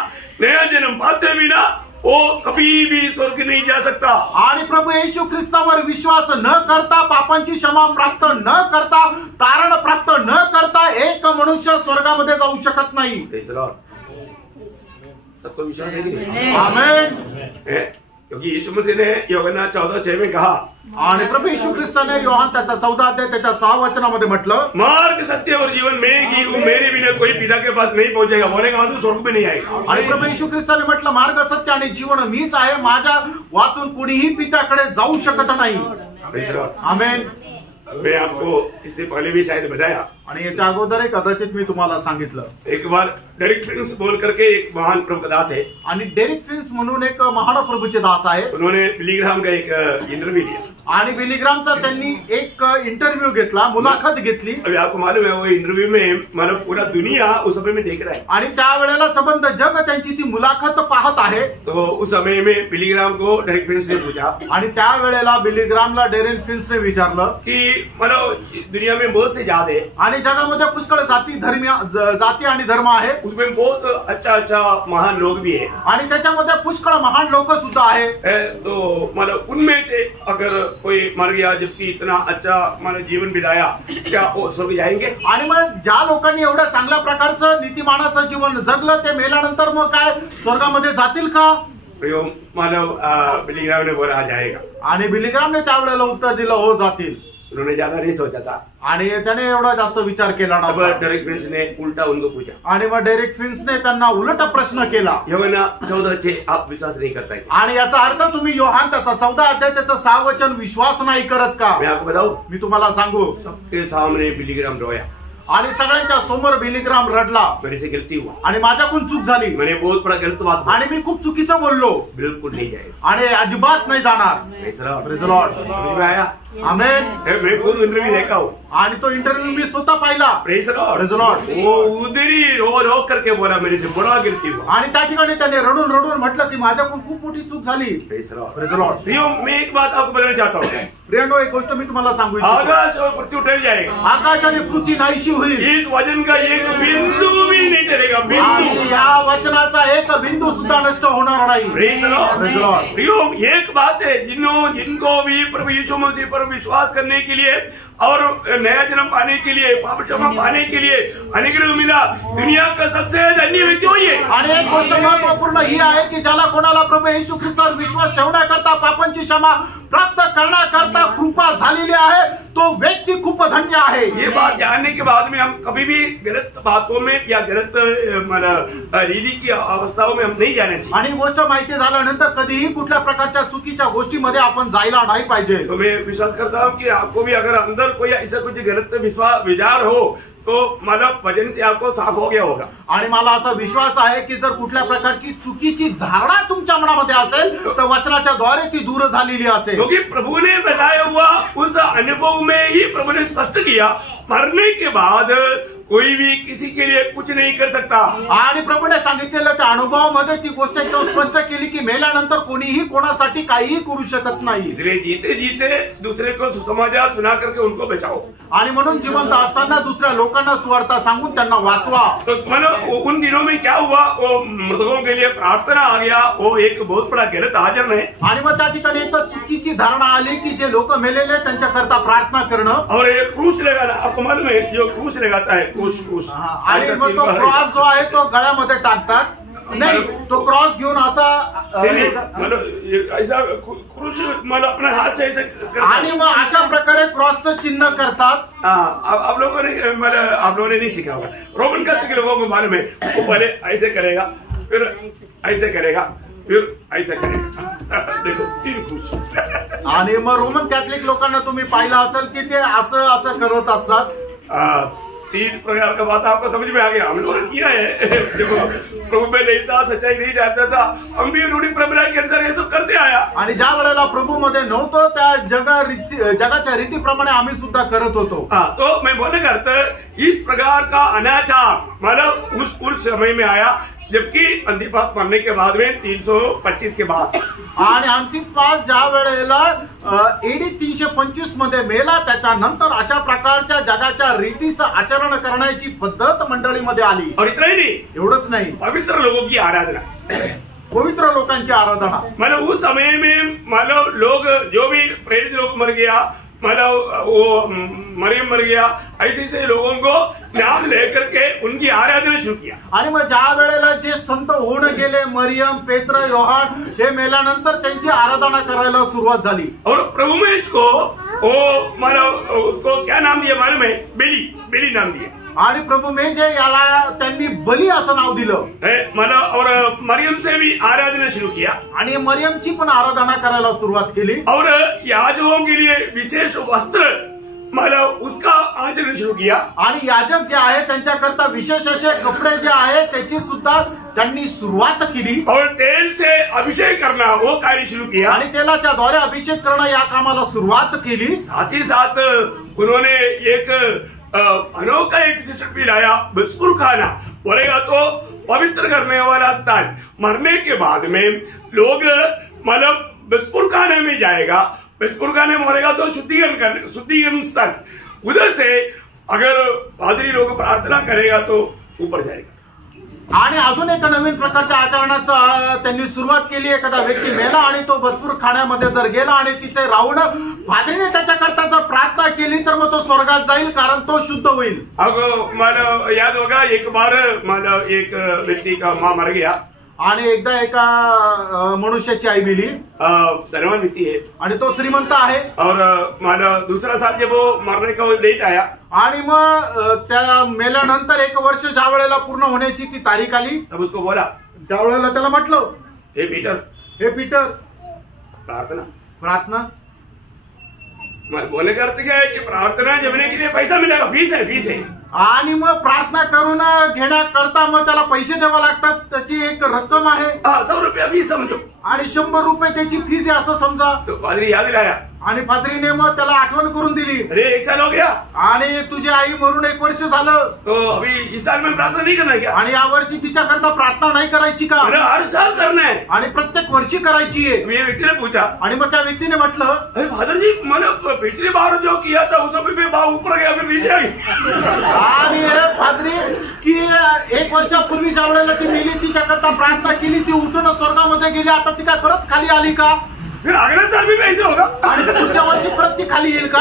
नया जन्म पाते बिना वो कभी भी स्वर्ग नहीं जा सकता. आणि प्रभू येशू ख्रिस्तावर विश्वास न करता, पापांची क्षमा प्राप्त न करता, तारण प्राप्त न करता एक मनुष्य स्वर्गामध्ये जाऊ शकत नाही. सबको विश्वास है कि नहीं? आमेन. क्योंकि यीशु मसीह ने यूहन्ना 14:6 में कहा, आणि प्रभू येशू ख्रिस्ताने योहान त्याचा 14 अध्याय त्याच्या 6 वचनामध्ये म्हटलं, मार्ग सत्य और जीवन में ही हूँ, मेरे बिना कोई पिता के पास नहीं पहुंचेगा. बोलेगा मतलब स्वर्ग में नहीं आएगा. आणि प्रभू येशू ख्रिस्ताने म्हटलं मार्ग सत्य आणि जीवन मीच आहे, माझ्या वाचून कुणीही पित्याकडे जाऊ शकत नाही. आमेन. मैं आपको इससे पहले भी शायद बताया, आणि याच्या अगोदर कदाचित मी तुम्हाला सांगितलं. एक बार डेरिक फिन्स बोल करके एक महान प्रभु दास है, आणि डेरिक फिन्स म्हणून एक महान प्रभूचे दास आहे. उन्होंने बिलीग्राम का एक इंटरव्यू दिया, आणि बिलीग्रामचा त्यांनी एक इंटरव्ह्यू घेतला, मुलाखत घेतली. अभी आपको मालूम है वो इंटरव्यू में मतलब पूरा दुनिया उस समय में देख रहा है, आणि त्यावेळेला संबंध जग त्यांची ती मुलाखत पाहत आहे. तो उस समय में बिलीग्राम को डेरिक फिन्स ने पूछा, आणि त्यावेळेला बिलीग्रामला डेरिक फिन्सने विचारलं की मतलब दुनिया में बहुत से जात है, आणि जगामध्ये पुष्कळ जाती आणि धर्म आहे, उसमें बहुत अच्छा अच्छा महान लोग भी है, आणि त्याच्यामध्ये पुष्कळ महान लोक सुद्धा आहे. तो मतलब उनमें से अगर कोई मर गया जबकि इतना अच्छा मतलब जीवन बिताया, क्या वो स्वर्ग जाएंगे? आणि मग ज्या लोकांनी एवढ्या चांगल्या प्रकारचं नीतिमानाचं जीवन जगलं ते मेल्यानंतर मग काय स्वर्गामध्ये जातील का? मतलब बिलीग्राम ने बोला जाएगा, आणि बिलीग्रामने त्यावेळेला उत्तर दिलं हो जातील. उन्होंने ज्यादा नहीं सोचा था, आणि त्याने एवढा जास्त विचार केला तब नव्हता. डेरिक फिन्स ने उल्टा उनको पूछा, आणि मग डेरिक फिन्सने त्यांना उलट प्रश्न केला. यूहन्ना 14:6 आप विश्वास नहीं करता है? आणि याचा अर्थ तुम्ही योहान त्याचा 14 अध्याय त्याचं 6 वचन विश्वास नाही करत का? मैं आपको बताऊं, मी तुम्हाला सांगू, सबके सामने बिलीग्राम रोया, आणि सगळ्यांच्या समोर बिलीग्राम रडला, मेरे से गलती हुआ, आणि माझ्याकडून चूक झाली, मैंने बहुत बड़ा गलत बात बोला, आणि मी खूप चुकीचं बोललो, बिल्कुल नहीं जाएगा. आणि अजिबात नाही जाणार. Praise the Lord. समझ में आया? आमेन. मैं खुद इंटरव्यू देखा हूँ. आणि तो इंटरव्ह्यू मी स्वतः पाहिला. Praise the Lord. Praise the Lord. वो उधर ही रो करके बोला मेरे से बड़ा गलती हुआ. आणि त्या ठिकाणी त्याने रडून रडून म्हटलं की माझ्याकडून खूप मोठी चूक झाली. Praise the Lord. Praise the Lord. प्रियो, मैं एक बात आपको बताना चाहता हूँ. प्रियनो, एक गोष्ट मी तुम्हाला सांगू इच्छितो. आकाश और पृथ्वी टल जाएगा, आकाश आणि पृथ्वी नाहीशी होईल, इस वचन का एक बिंदु भी नहीं चलेगा. आणि बिंदु. या वचनाचा एक बिंदू सुद्धा नष्ट होणार नाही. Praise the Lord. Praise the Lord. प्रियो, एक बात है, जिनको भी प्रभु यीशु मसीह पर विश्वास करने के लिए और नया जन्म पाने के लिए, पाप क्षमा पाने के लिए अनुग्रह मिला, दुनिया का सबसे धन्य व्यक्ति वही है. आणि एक गोष्ट महत्वपूर्ण ही आहे की ज्याला कोणाला प्रभू येशू ख्रिस्तावर विश्वास ठेवण्याकरता, पापांची क्षमा प्राप्त करण्याकरता कृपा झालेली आहे, तो तो व्यक्ति खूप धन्य आहे. ये बात जानने के बाद में हम कभी भी गलत बातों में या गलत रीति की अवस्थाओं में हम नहीं जाना चाहिए. आणि गोष्ट माहिती झाल्यानंतर कधीही कुठल्या प्रकारच्या चुकीच्या गोष्टीमध्ये आपण जायला नाही पाहिजे. तो मैं विश्वास करता हूँ कि आपको भी अगर अंदर कोई ऐसा कुछ गलत विचार हो तो मतलब वचन से आपको साफ हो गया होगा. आणि मला असा विश्वास आहे की जर कुठल्या प्रकारची चुकीची धारणा तुमच्या मनामध्ये असेल तर वचनाच्या द्वारे ती दूर झालेली असेल. क्योंकि प्रभु ने बताया हुआ उस अनुभव में ही प्रभु ने स्पष्ट किया मरने के बाद कोई भी किसी के लिए कुछ नहीं कर सकता. आणि प्रभूने सांगितलेलं त्या अनुभवामध्ये ती गोष्ट एकदम स्पष्ट केली की मेल्यानंतर कोणीही कोणासाठी काहीही करू शकत नाही. इसलिए जीते जीते दूसरे को सुसमाचार सुना करके उनको बचाओ. आणि म्हणून जिवंत असताना दुसऱ्या लोकांना सुवार्ता सांगून त्यांना वाचवा. तो मतलब उन दिनों में क्या हुआ, वो मृतकों के लिए प्रार्थना आ गया, वो एक बहुत बड़ा गलत आचरण है. आणि मग त्या ठिकाणी एक चुकीची धारणा आली की जे लोक मेलेले त्यांच्याकरता प्रार्थना करणं. और ये क्रूस लगाना, आपको मालूम है जो क्रूस लगाता है क्रूस आणि मग तो क्रॉस जो आहे तो गळ्यामध्ये टाकतात. नाही, तो क्रॉस घेऊन असा मतलब ऐसा क्रूस मतलब अपने हाथ से ऐसे. आणि मग अशा प्रकारे क्रॉसचं चिन्ह करतात. आप लोगों ने नहीं सीखा होगा. रोमन कैथोलिक लोगों को मालूम है, वो पहले ऐसे करेगा, फिर ऐसे करेगा, फिर ऐसे करेगा. देखो 3 क्रूस. आणि मग रोमन कॅथलिक लोकांना तुम्ही पाहिलं असेल की ते असं असं करत असतात. 3 प्रकार का बात आपको समझ में आ गया. हम लोगों ने किया है. देखो प्रभु में नहीं था, सच्चाई नहीं जानता था, हम भी रूढ़ी परंपरा के अनुसार ये सब करते आया. आणि ज्या वेळेला प्रभू मध्ये नव्हतो त्या जगाच्या रीतीप्रमाणे आम्ही सुद्धा करत होतो. तो मैं बोलने का अर्थ इस प्रकार का अनाचार मतलब उस समय में आया जबकि अंतिपास मरने के बाद में 325 के बाद. आणि अंतिपास ज्या वेळेला एडी 325 मध्ये मेला त्याच्यानंतर अशा प्रकारच्या जगाच्या रीतीचं आचरण करण्याची पद्धत मंडळीमध्ये आली. और इतना ही नहीं, एवढंच नाही, पवित्र लोगों की आराधना, पवित्र लोकांची आराधना. मतलब उस समय में मतलब लोग जो भी प्रेरित लोग मर गया, मतलब वो मरियम मर गया, ऐसे ऐसे लोगों को नाम लेकर के उनकी आराधना शुरू किया. आणि मग ज्या वेळेला जे संत होऊन गेले मरियम, पेत्र, योहान हे मेल्यानंतर त्यांची आराधना करायला सुरुवात झाली. और प्रभु में इसको वो मतलब उसको क्या नाम दिया मालूम है, बेली नाम दिया. आणि प्रभु मेजे याला त्यांनी बली असं नाव दिलं. मतलब और मरियम से भी आराधना शुरू किया आणि मरियमची पण आराधना करायला सुरुवात केली. और याजकों के लिए विशेष वस्त्र मतलब उसका आचरण शुरू किया. आणि याजक जे आहे त्यांच्याकरता विशेष असे कपडे जे आहे त्याची सुद्धा त्यांनी सुरुवात केली. और तेल से अभिषेक करना वो कार्य शुरू किया. आणि तेलाच्या द्वारे अभिषेक करणं या कामाला सुरुवात केली. साथ ही साथ उन्होंने एक अनोखा एक सिस्टम भी लाया, बिस्पुर खाना बोलेगा तो पवित्र करने वाला स्थान. मरने के बाद में लोग मतलब बिस्पुर खाने में जाएगा, बिस्पुर खाने में मरेगा तो शुद्धिकरण स्थान, उधर से अगर पादरी लोग प्रार्थना करेगा तो ऊपर जाएगा. आणि अजून एक नवीन प्रकारच्या आचरणाचा त्यांनी सुरुवात केली. एखादा व्यक्ती मेला आणि तो भरपूर खाण्यामध्ये जर गेला आणि तिथे राहून पादरीने त्याच्याकरता जर प्रार्थना केली तर मग तो स्वर्गात जाईल, कारण तो शुद्ध होईल. अब मला याद होगा एक बार मतलब एक व्यक्ति का माँ मर गया आणि एकदा एका मनुष्याची आई मिली. धनवान व्यक्ति है आणि तो श्रीमंत आहे. और मतलब दूसरा साल जब वो मरने का डेट आया आणि मग त्या मेल्यानंतर 1 वर्ष ज्या वेळेला पूर्ण होण्याची ती तारीख आली तब उसको बोला, त्यावेळेला त्याला म्हटलं, हे पीटर प्रार्थना. बोले का अर्थ क्या है कि प्रार्थना जमने के लिए पैसा मिलेगा, फीस है. आणि मग प्रार्थना करून घेण्याकरता मग त्याला पैसे द्यावे लागतात. त्याची एक रक्कम आहे. 100 रुपया फीस समजो. आणि 100 रुपये त्याची फीस आहे असं समजा. तो पादरी याद दिलाया आणि पादरीने मग त्याला आठवण करून दिली, अरे 1 साल हो गया आणि तुझी आई मरून 1 वर्ष झालं, तो अभी इस साल में प्रार्थना नहीं करना क्या? आणि यावर्षी तिच्याकरता प्रार्थना नाही करायची का? अरे हर साल करना है. आणि प्रत्येक वर्षी करायची आहे. ये व्यक्ति ने पूछा. आणि मग त्या व्यक्तीने म्हटलं, अरे फादर जी मैंने पिछली बार जो किया था उसमें भी भाव ऊपर गया फिर नीचे आई. आणि पादरी की 1 वर्षापूर्वी ज्या वेळेला ती मेली तिच्याकरता प्रार्थना केली, ती उठून स्वर्गामध्ये गेली, आता ती काय परत खाली आली का? फिर अगले साल भी ऐसे होगा आणि पुढच्या वर्षी परत ती खाली येईल का?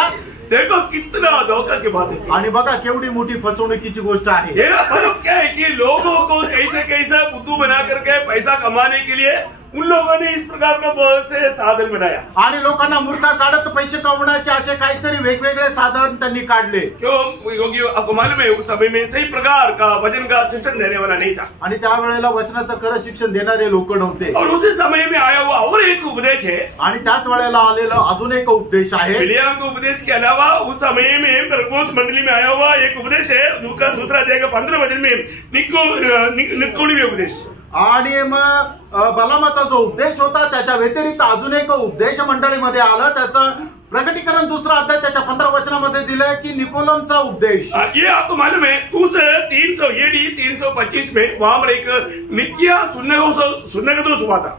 देखो कितना धोखा की बात है. आणि बघा केवढी मोठी फसवणुकीची गोष्ट आहे. ये मतलब क्या है कि लोगों को कैसे कैसे बुद्धू बना करके पैसा कमाने के लिए उन लोगों ने इस प्रकार का बहुत से साधन बनाया। आणि लोकांना मूर्खा काढत पैसे कमवण्याचे असे काहीतरी वेगवेगळे साधन त्यांनी काढले। क्यों? क्योंकि आपको मालूम है उस समय में सही प्रकार का वचन का शिक्षण देने वाला नहीं था आणि त्यावेळेला वचनाचं खरं शिक्षण देणारे लोक नव्हते। और उसी समय में आया हुआ और एक उपदेश है, आणि त्याच वेळेला आलेला अजून एक उपदेश आहे। बिलियाम के उपदेश के अलावा उस समय में परमोस मंडली में आया हुआ एक उपदेश है, दूसरा अध्याय 15 वचन में निकोली उपदेश। आणि मग बलामाचा जो उपदेश होता त्याच्या व्यतिरिक्त अजून एक उपदेश मंडळीमध्ये आला, त्याचं प्रकटीकरण दुसरा अध्याय त्याच्या 15 वचनामध्ये दिलंय की निकोलमचा उपदेश। ये आपको मालूम है उस 325 में वहां पर एक नित्य सुन्नगदोष हुआ था।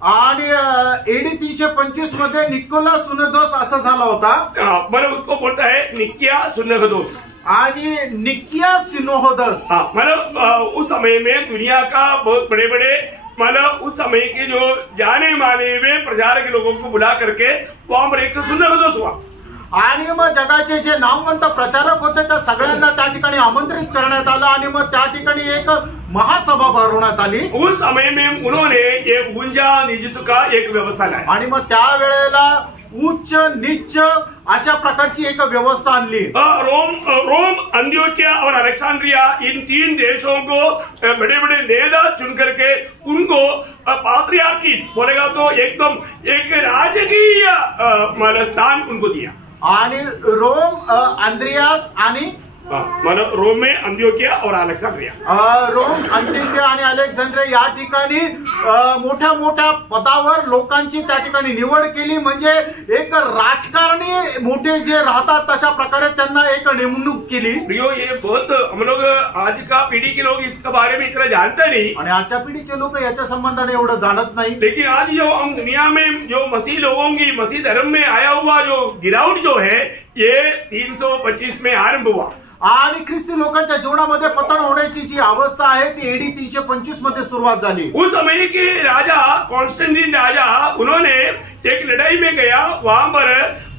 आणि एडी 325 मध्ये निकोला सुनदोस असं झाला होता। मतलब उसको बोलता है नित्य सुन्नगदोष आणि निकिया सिनोहोदस। मतलब उस समय में दुनिया का बहुत बड़े बड़े मतलब उस समय के जो जाने माने हुए प्रचारक के लोगों को बुला करके वहां पर एक सुन्नगदोष हुआ। आणि मग जगाचे जे नामवंत प्रचारक होते त्या सगळ्यांना त्या ठिकाणी आमंत्रित करण्यात आलं आणि मग त्या ठिकाणी एक महासभा भरवण्यात आली। उस समय में उन्होंने ये ऊंचा नीच का एक व्यवस्था लाई आणि मग त्यावेळेला उच्च नीच अशा प्रकारची एक व्यवस्था आणली। रोम अंत्योकिया और अलेक्सांड्रिया इन 3 देशों को बड़े बड़े नेता चुन करके उनको पात्रियार्कीस बोलेगा तो एकदम एक राजकीय स्थान उनको दिया। आणि रोम अंद्रियास आणि मतलब रोम में अंत्योकिया और अलेक्सांड्रिया, रोम अंत्योकिया आणि अलेक्झांड्रिया या ठिकाणी मोठ्या मोठ्या पदावर लोकांची त्या ठिकाणी निवड केली, म्हणजे एक राजकारणी मोठे जे राहतात तशा प्रकारे त्यांना एक नेमणूक केली। प्रियो, ये बहुत हम लोग आज का पीढ़ी के लोग इसके बारे में इतना जानते नहीं आणि आजच्या पिढीचे लोक याच्या संबंधाने एवढं जाणत नाही। लेकिन आज जो हम दुनिया में जो मसीह लोगों की मसीह धर्म में आया हुआ जो गिरावट जो है ये 325 में आरंभ हुआ। आणि ख्रिस्ती लोकांच्या जीवनामध्ये पतन होण्याची जी अवस्था आहे ती एडी 325 मध्ये सुरुवात झाली। उस समय के राजा कॉन्स्टेंटिन राजा उन्होंने एक लड़ाई में गया, वहां पर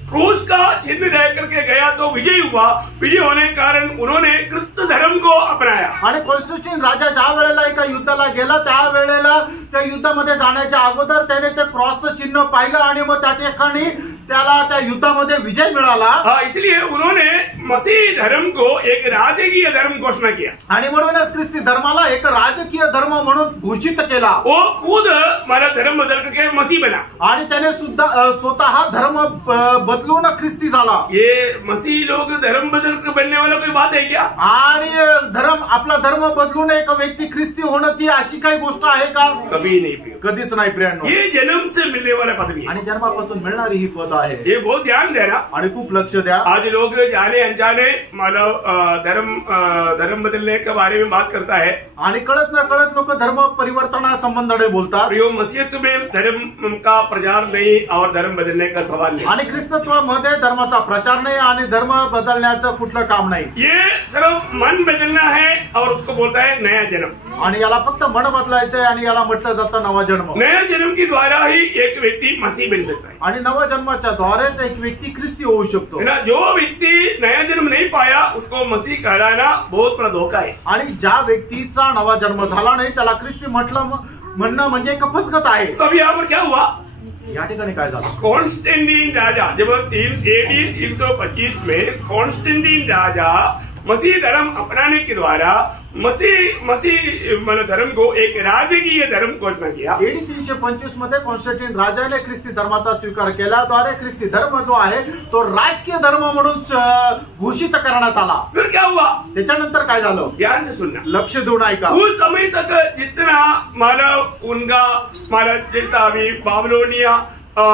क्रूस का चिन्ह दे करके गया तो विजय हुआ। विजय होने के कारण उन्होंने क्रिस्त धर्म को अपनाया। आणि कॉन्स्टंटीन राजा ज्या वेळेला एका युद्धाला गेला त्यावेळेला त्या युद्धामध्ये जाण्याच्या अगोदर त्याने ते क्रॉसचं चिन्ह पाहिलं आणि मग त्या ठिकाणी त्याला त्या युद्धामध्ये विजय मिळाला। इसलिए उन्होंने मसीह धर्म को एक राजकीय धर्म घोषणा किया आणि म्हणूनच ख्रिस्ती धर्माला एक राजकीय धर्म म्हणून घोषित केला। वो खुद हमारा धर्म बदल करके मसीह बना आणि त्याने सुद्धा स्वतः धर्म बदलून ख्रिस्ती झाला। ये मसीह लोग धर्म बदल कर बनने वाला कोई बात है क्या? आणि धर्म आपला धर्म बदलून एक व्यक्ती ख्रिस्ती होणं ती अशी काही गोष्ट आहे का? कभी नहीं, कधीच नाही प्रियांनो। ये जन्म से मिलने वाला पदवी आणि जन्मापासून मिळणारी ही पद आहे। ये बहुत ध्यान देना आणि खूप लक्ष द्या। आज लोग जाने अनजाने मतलब धर्म बदलने के बारे में बात करता है आणि कळत न कळत लोक धर्म परिवर्तना संबंधाने बोलतात। प्रियो, मसीहत में धर्म का प्रचार नहीं और धर्म बदलने का सवाल नहीं। आणि ख्रिस्तत्वामध्ये धर्माचा प्रचार नाही आणि धर्म बदलण्याचं कुठलं काम नाही। ये सिर्फ मन बदलना है और उसको बोलता है नया जन्म। आणि याला फक्त मन बदलायचंय आणि याला म्हटलं जातं नवा जन्म। नया जन्म के द्वारा ही एक व्यक्ति मसीह बन सकता है आणि नवा जन्माच्या द्वारेच एक व्यक्ती ख्रिस्ती होऊ शकतो। जो व्यक्ति नया जन्म नहीं पाया उसको मसीह कहलाना बहुत बड़ा धोखा है। आणि ज्या व्यक्तीचा नवा जन्म झाला नाही त्याला ख्रिस्ती म्हणणं म्हणजे एक फसगत आहे। तो अभी यहाँ पर क्या हुआ? या ठिकाणी काय झालं? कॉन्स्टेंटीन राजा जब एडी 325 में कॉन्स्टेंटीन राजा मसीह धर्म अपनाने के द्वारा मसीह धर्म को एक राजकीय धर्म घोषणा किया। एडी 325 मध्ये कॉन्स्टंटीन राजाने ख्रिस्ती धर्माचा स्वीकार केल्याद्वारे ख्रिस्ती धर्म जो आहे तो राजकीय धर्म म्हणून घोषित करण्यात आला। फिर क्या हुआ? त्याच्यानंतर काय झालं? ध्यान से सुनना, लक्ष देऊन ऐका। उस समय तक जितना मानव उनका जैसा अभी बाबलोनिया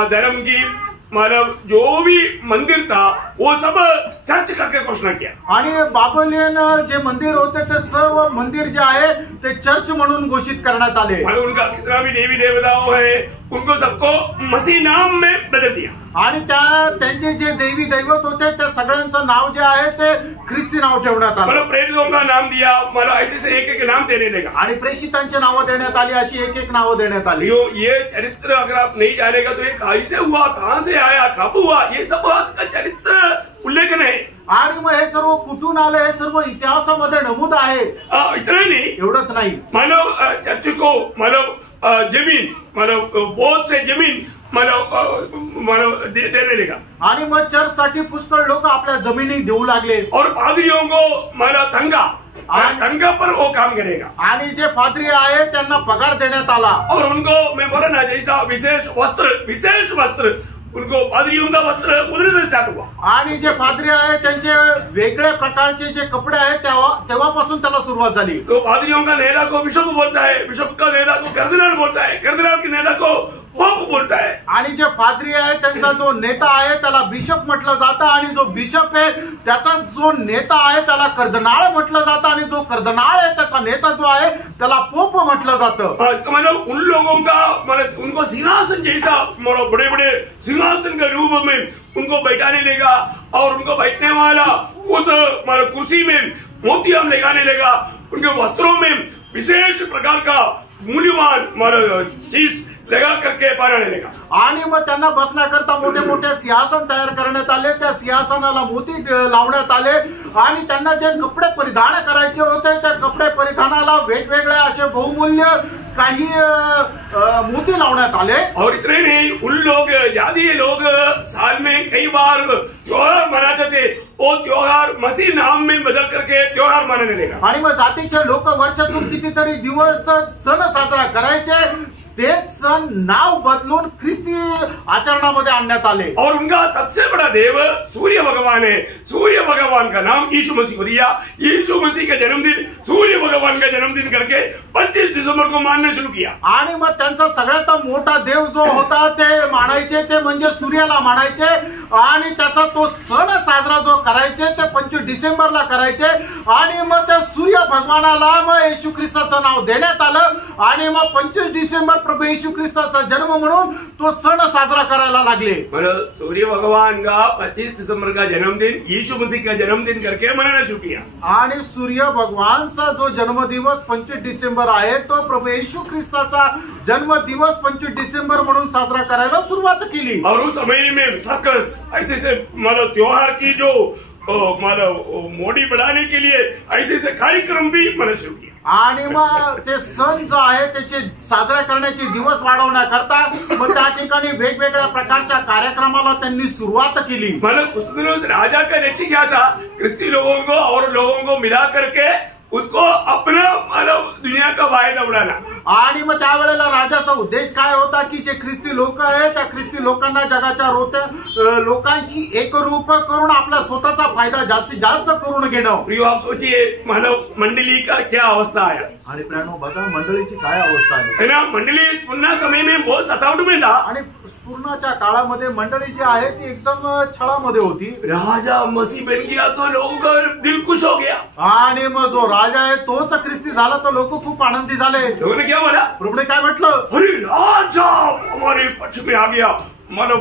धर्म की मतलब जो भी मंदिर था वो सब चर्च करके घोषणा किया। आणि बाबलियन जे मंदिर होते ते सर्व मंदिर जे आहे ते चर्च म्हणून घोषित करण्यात आले। उनका कितना भी देवी देवताओं है उनको सबको मसीह नाम में बदल दिया। आणि त्यांचे जे देवी दैवत होते त्या सगळ्यांचं नाव जे आहे ते ख्रिस्ती नाव ठेवण्यात आलं। मतलब प्रेरितों का नाम दिया, मतलब ऐसे से एक एक नाम देने लगा। आणि प्रेषितांची नावं देण्यात आली, अशी एक एक नावं देण्यात आली। ये चरित्र अगर आप नहीं जानेगा तो ये कैसे हुआ, कहाँ से आया, कब हुआ, ये सब बात का चरित्र उल्लेखन है। आणि मग हे सर्व कुठून आलं हे सर्व इतिहासामध्ये नमूद आहे। इतना ही नहीं, एवढंच नाही, मानव चर्च को मतलब जमीन बहुत से जमीन देने लगा। आणि मग चर्चसाठी पुष्कळ लोक आपल्या जमिनी देऊ लागले। और पादरियों को तंगा पर वो काम करेगा। आणि जे पादरी आहे त्यांना पगार देण्यात आला। और उनको मैं बोला ना जैसा विशेष वस्त्र उनको पादरियों का वस्त्र उधर से स्टार्ट हुआ। आणि जे पादरी आहे त्यांचे वेगळ्या प्रकारचे जे कपडे आहेत तेव्हापासून त्याला सुरुवात झाली। तो पादरियों का नेता को बिशप बोलता है, बिशप का नेता को कर्दिनाल बोलता है, कर्दिनाल के नेता को पोप बोलता है। आणि जे पादरी आहे त्यांचा जो नेता आहे त्याला बिशप म्हटलं जातं आणि जो बिशप आहे त्याचा जो नेता आहे त्याला कर्दनाळ म्हटलं जातं आणि जो कर्दनाळ आहे त्याचा नेता जो आहे त्याला पोप म्हटलं जातं। मतलब उन लोगों का उनको सिंहासन जैसा बड़े बड़े सिंहासन के रूप में उनको बैठाने लगा और उनको बैठने वाला उस कुर्सी में मोतियां लगाने लगा। उनके वस्त्रों में विशेष प्रकार का मूल्यवान चीज लगा करके पाळणे लगा। आणि मग त्यांना बसण्याकरता मोठे मोठे सिंहासन तयार करण्यात आले। त्या सिंहासनाला मोती लावण्यात आले आणि त्यांना जे कपडे परिधान करायचे होते त्या कपडे परिधानाला वेगवेगळे असे बहुमूल्य काही मोती लावण्यात आले। और इतने नहीं, उन लोग जातीय लोग साल में कई बार त्योहार मनाते थे। वो त्योहार मसीह नाम में बदल करके त्योहार मनाने लगा। आणि मग जातीचे लोक वर्षातून कितीतरी दिवस सण साजरा करायचे। तेच सण नाव बदलून ख्रिस्ती आचरणामध्ये आणण्यात आले। और उनका सबसे बड़ा देव सूर्य भगवान है। सूर्य भगवान का नाम यीशु मसीह को दिया। यीशु मसीह का जन्मदिन सूर्य भगवान का जन्मदिन करके 25 दिसंबर को मानना शुरू किया। आणि मग त्यांचा सगळ्यात मोठा देव जो होता ते मानायचे ते म्हणजे सूर्याला मानायचे आणि त्याचा तो सण साजरा जो करायचे ते 25 डिसेंबरला करायचे। आणि मग त्या सूर्य भगवानाला मग येशू ख्रिस्ताचं नाव देण्यात आलं आणि मग 25 डिसेंबर प्रभु येशू ख्रिस्ताचा जन्म म्हणून तो सण साजरा करायला लागले। सूर्य भगवान का 25 दिसंबर का जन्मदिन यीशु मसीह का जन्मदिन करके मनाना शुरू किया। आणि सूर्य भगवानचा जो जन्मदिवस 25 डिसेंबर आहे तो प्रभु येशू ख्रिस्ताचा जन्मदिवस 25 डिसेंबर म्हणून साजरा करायला सुरुवात केली। और उस समय में सर्कस ऐसे त्योहार की जो मोडी बढ़ाने के लिए ऐसे कार्यक्रम भी मना शुरू किया। आणि मग ते सण जो आहे त्याचे साजरा करण्याचे दिवस वाढवण्याकरता मग त्या ठिकाणी वेगवेगळ्या प्रकारच्या कार्यक्रमाला त्यांनी सुरुवात केली। मतलब उस दिनों राजा का लक्ष्य क्या था? ख्रिस्ती लोगों को और लोगों को मिला करके उसको अपना दुनिया का फायदा उडाना। आणि मग त्यावेळेला राजाचा उद्देश काय होता की जे ख्रिस्ती लोक आहेत त्या ख्रिस्ती लोकांना जगाच्या लोकांची एकरूप करून आपला स्वतःचा फायदा जास्तीत जास्त करून घेणं। प्रिय आप सोचिए मंडली का क्या अवस्था है। आणि प्रियानो बघा मंडळीची काय अवस्था आहे ना। मंडली पूर्ण समय में बहुत सतावट में था। आणि पूर्णाच्या काळामध्ये मंडळी जी आहे ती एकदम छळामध्ये होती। राजा मसीह बन गया तो लोगों का दिल खुश हो गया। आणि मग जो राजा आहे तोच ख्रिस्ती झाला तर लोक खूप आनंदी झाले। लोगों ने क्या बोला? प्रभूने काय म्हटलं? अरे राजा हमारे पक्ष में आ गया, मानव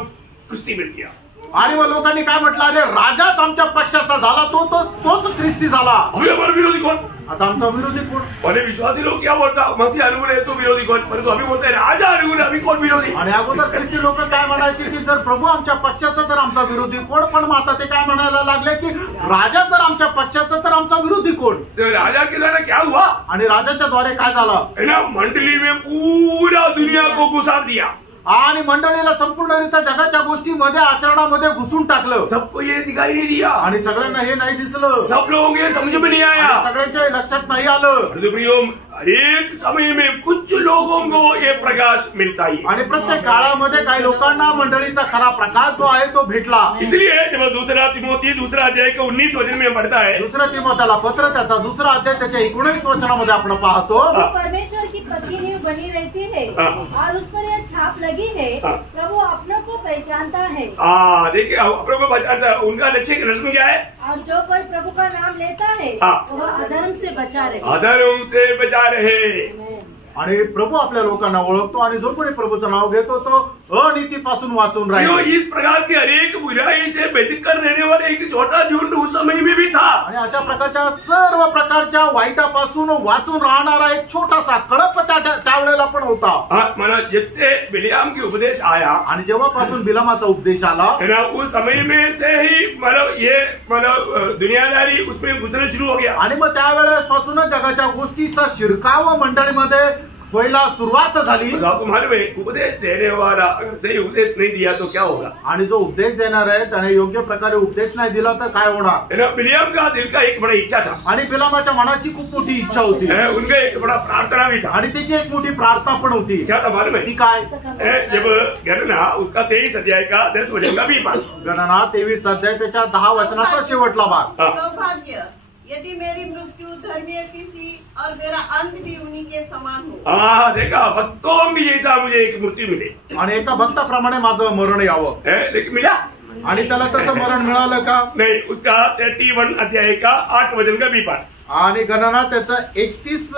ख्रिस्ती बन गया। आणि मग लोकांनी काय म्हटलं? अरे राजाच आमच्या पक्षाचा झाला तोच ख्रिस्ती झाला। अभी हमारा विरोधी कौन? आता आमचा विरोधी कोण? पहले विश्वासी लोग क्या बोलता? मसीह अनुकूल है तो विरोधी कौन? परंतु अभी बोलते हैं राजा अनुकूल है, अभी कौन विरोधी? आणि अगोदर ख्रिस्ती लोक काय म्हणायचे की जर प्रभू आमच्या पक्षाचा तर आमचा विरोधी कोण? पण मग आता ते काय म्हणायला लागले की राजा जर आमच्या पक्षाचा तर आमचा विरोधी कोण? तो राजा के द्वारा क्या हुआ? आणि राजाच्या द्वारे काय झालं? है ना, मंडली में पूरा दुनिया को घुसा दिया। आणि मंडळीला संपूर्णरित्या जगाच्या गोष्टीमध्ये आचरणामध्ये घुसून टाकलं। सबको ये दिखाई नहीं दिया आणि सगळ्यांना हे नाही दिसलं। सब लोगों के समझ में नहीं आया, सगळ्यांच्या लक्षात नाही आलं। हर एक समय में कुछ लोगों को ये प्रकाश मिलता ही। आणि प्रत्येक काळामध्ये काही लोकांना मंडळीचा खरा प्रकाश जो आहे तो भेटला। इसलिए जब दूसरा तिमोथी 2 अध्याय के 19 वचन में पढ़ता है, दुसरा तिमोथेला पत्र त्याचा 2 अध्याय त्याच्या 19 वचनामध्ये आपण पाहतो, परमेश्वर की प्रतिनिधि बनी रहती है और उस पर यह छाप लगी है, प्रभु अपनों को पहचानता है। देखिए अपनों को पहचानता है। उनका लक्ष्य रस्म क्या है? और जो कोई प्रभु का नाम लेता है वह अधर्म से बचा रहे। अधर्म से बचा रहे। आणि प्रभू आपल्या लोकांना ओळखतो आणि जो कोणी प्रभूचं नाव घेतो तो अनीतीपासून वाचून राहील। इस प्रकार की हरेक बुराई से बेचकर रहने वाले एक छोटा झुंड उस समय में भी था। आणि अशा प्रकारच्या सर्व प्रकारच्या वाईटापासून वाचून राहणारा एक छोटासा कळप त्यावेळेला पण होता। मला जिससे बिलियाम की उपदेश आया आणि जेव्हापासून बिलामाचा उपदेश आला उस समय में से ही दुनियादारी उसमें घुसना शुरू हो गया। आणि मग त्यावेळेपासूनच जगाच्या गोष्टीचा शिरकाव मंडळीमध्ये पहिला सुरुवात झाली। तो आपको मालूम है उपदेश देने वाला अगर सही उपदेश नहीं दिया तो क्या होगा? आणि जो उपदेश देणार आहे त्याने योग्य प्रकारे उपदेश नाही दिला तर काय होणार? है ना, बिलियाम का दिल का एक बड़ा इच्छा था आणि बिलामाच्या मनाची खूप मोठी इच्छा होती उनका एक बड़ा प्रार्थना भी था आणि त्याची एक मोठी प्रार्थना पण होती। क्या था मालूम है? ती काय? जब गणना उसका 23 अध्याय का 10 वचन का भी पाठ गणना 23 अध्याय त्याच्या 10 वचनाचा शेवटला भाग। सौभाग्य यदि मेरी मृत्यु धर्मीय की सी और मेरा अंत भी उन्हीं के समान हो। हाँ देखा, भक्तों की जैसा मुझे एक मृत्यु मिले आणि एका भक्ताप्रमाणे माझं मरण यावं। लेकिन मिला आणि त्याला तसं मरण मिळालं का? नहीं, उसका 31 अध्याय का 8 वचन का भी पाठ आणि गणना त्याचा 31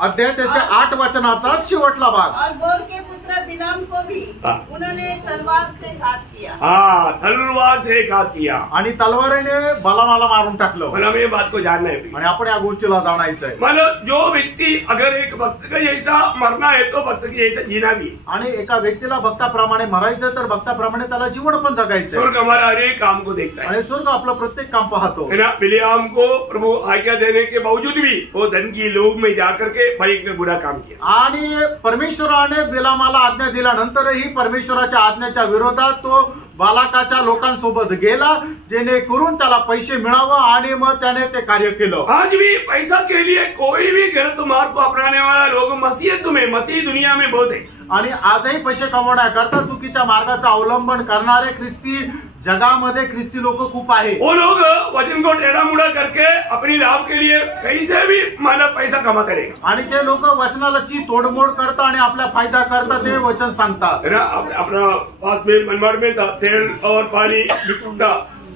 अध्याय त्याच्या 8 वचनाचा शेवटला भाग। और बोर के पुत्र बिलाम को भी उन्होंने तलवार से घात किया। हाँ, तलवार से घात किया आणि तलवारीने बलामाला मारून टाकलं। मतलब ये बात को जानना है। आणि आपण या गोष्टीला जाणायचं आहे। मतलब जो व्यक्ति अगर एक भक्त का जैसा मरना है तो भक्त की जैसा जीना भी। आणि एका व्यक्तीला भक्ताप्रमाणे मरायचं तर भक्ताप्रमाणे त्याला जीवन पण जगायचं। स्वर्ग हमारा हर एक काम को देखता है आणि स्वर्ग आपलं प्रत्येक काम पाहतो। है ना, बिलियाम को प्रभु आज्ञा देने के बावजूद भी वो धन की लोभ में जाकर के भयंकर बुरा काम किया। आणि परमेश्वराने बिलामाला आज्ञा दिल्यानंतरही परमेश्वराच्या आज्ञेच्या विरोधात तो बालाकाच्या लोकांसोबत गेला जेणेकरून त्याला पैसे मिळावं आणि मग त्याने ते कार्य केलं। आज भी पैसा के लिए कोई भी गलत मार्ग को अपनाने वाला लोग मसीहत में मसीह दुनिया में बहुत है। आणि आजही पैसे कमवण्याकरता चुकीच्या मार्गाचं अवलंबन करणारे ख्रिस्ती जगामध्ये ख्रिस्ती लोक खूप आहे। वो लोग वचन को टेढ़ा मुड़ा करके अपनी लाभ के लिए कहीं से भी मतलब पैसा कमा करेगा। आणि ते लोक वचनालाची तोडमोड करतात आणि आपल्या फायदा करता ते वचन सांगतात। है ना, अपना पास में मनमाड़ में था तेल और पानी बिकता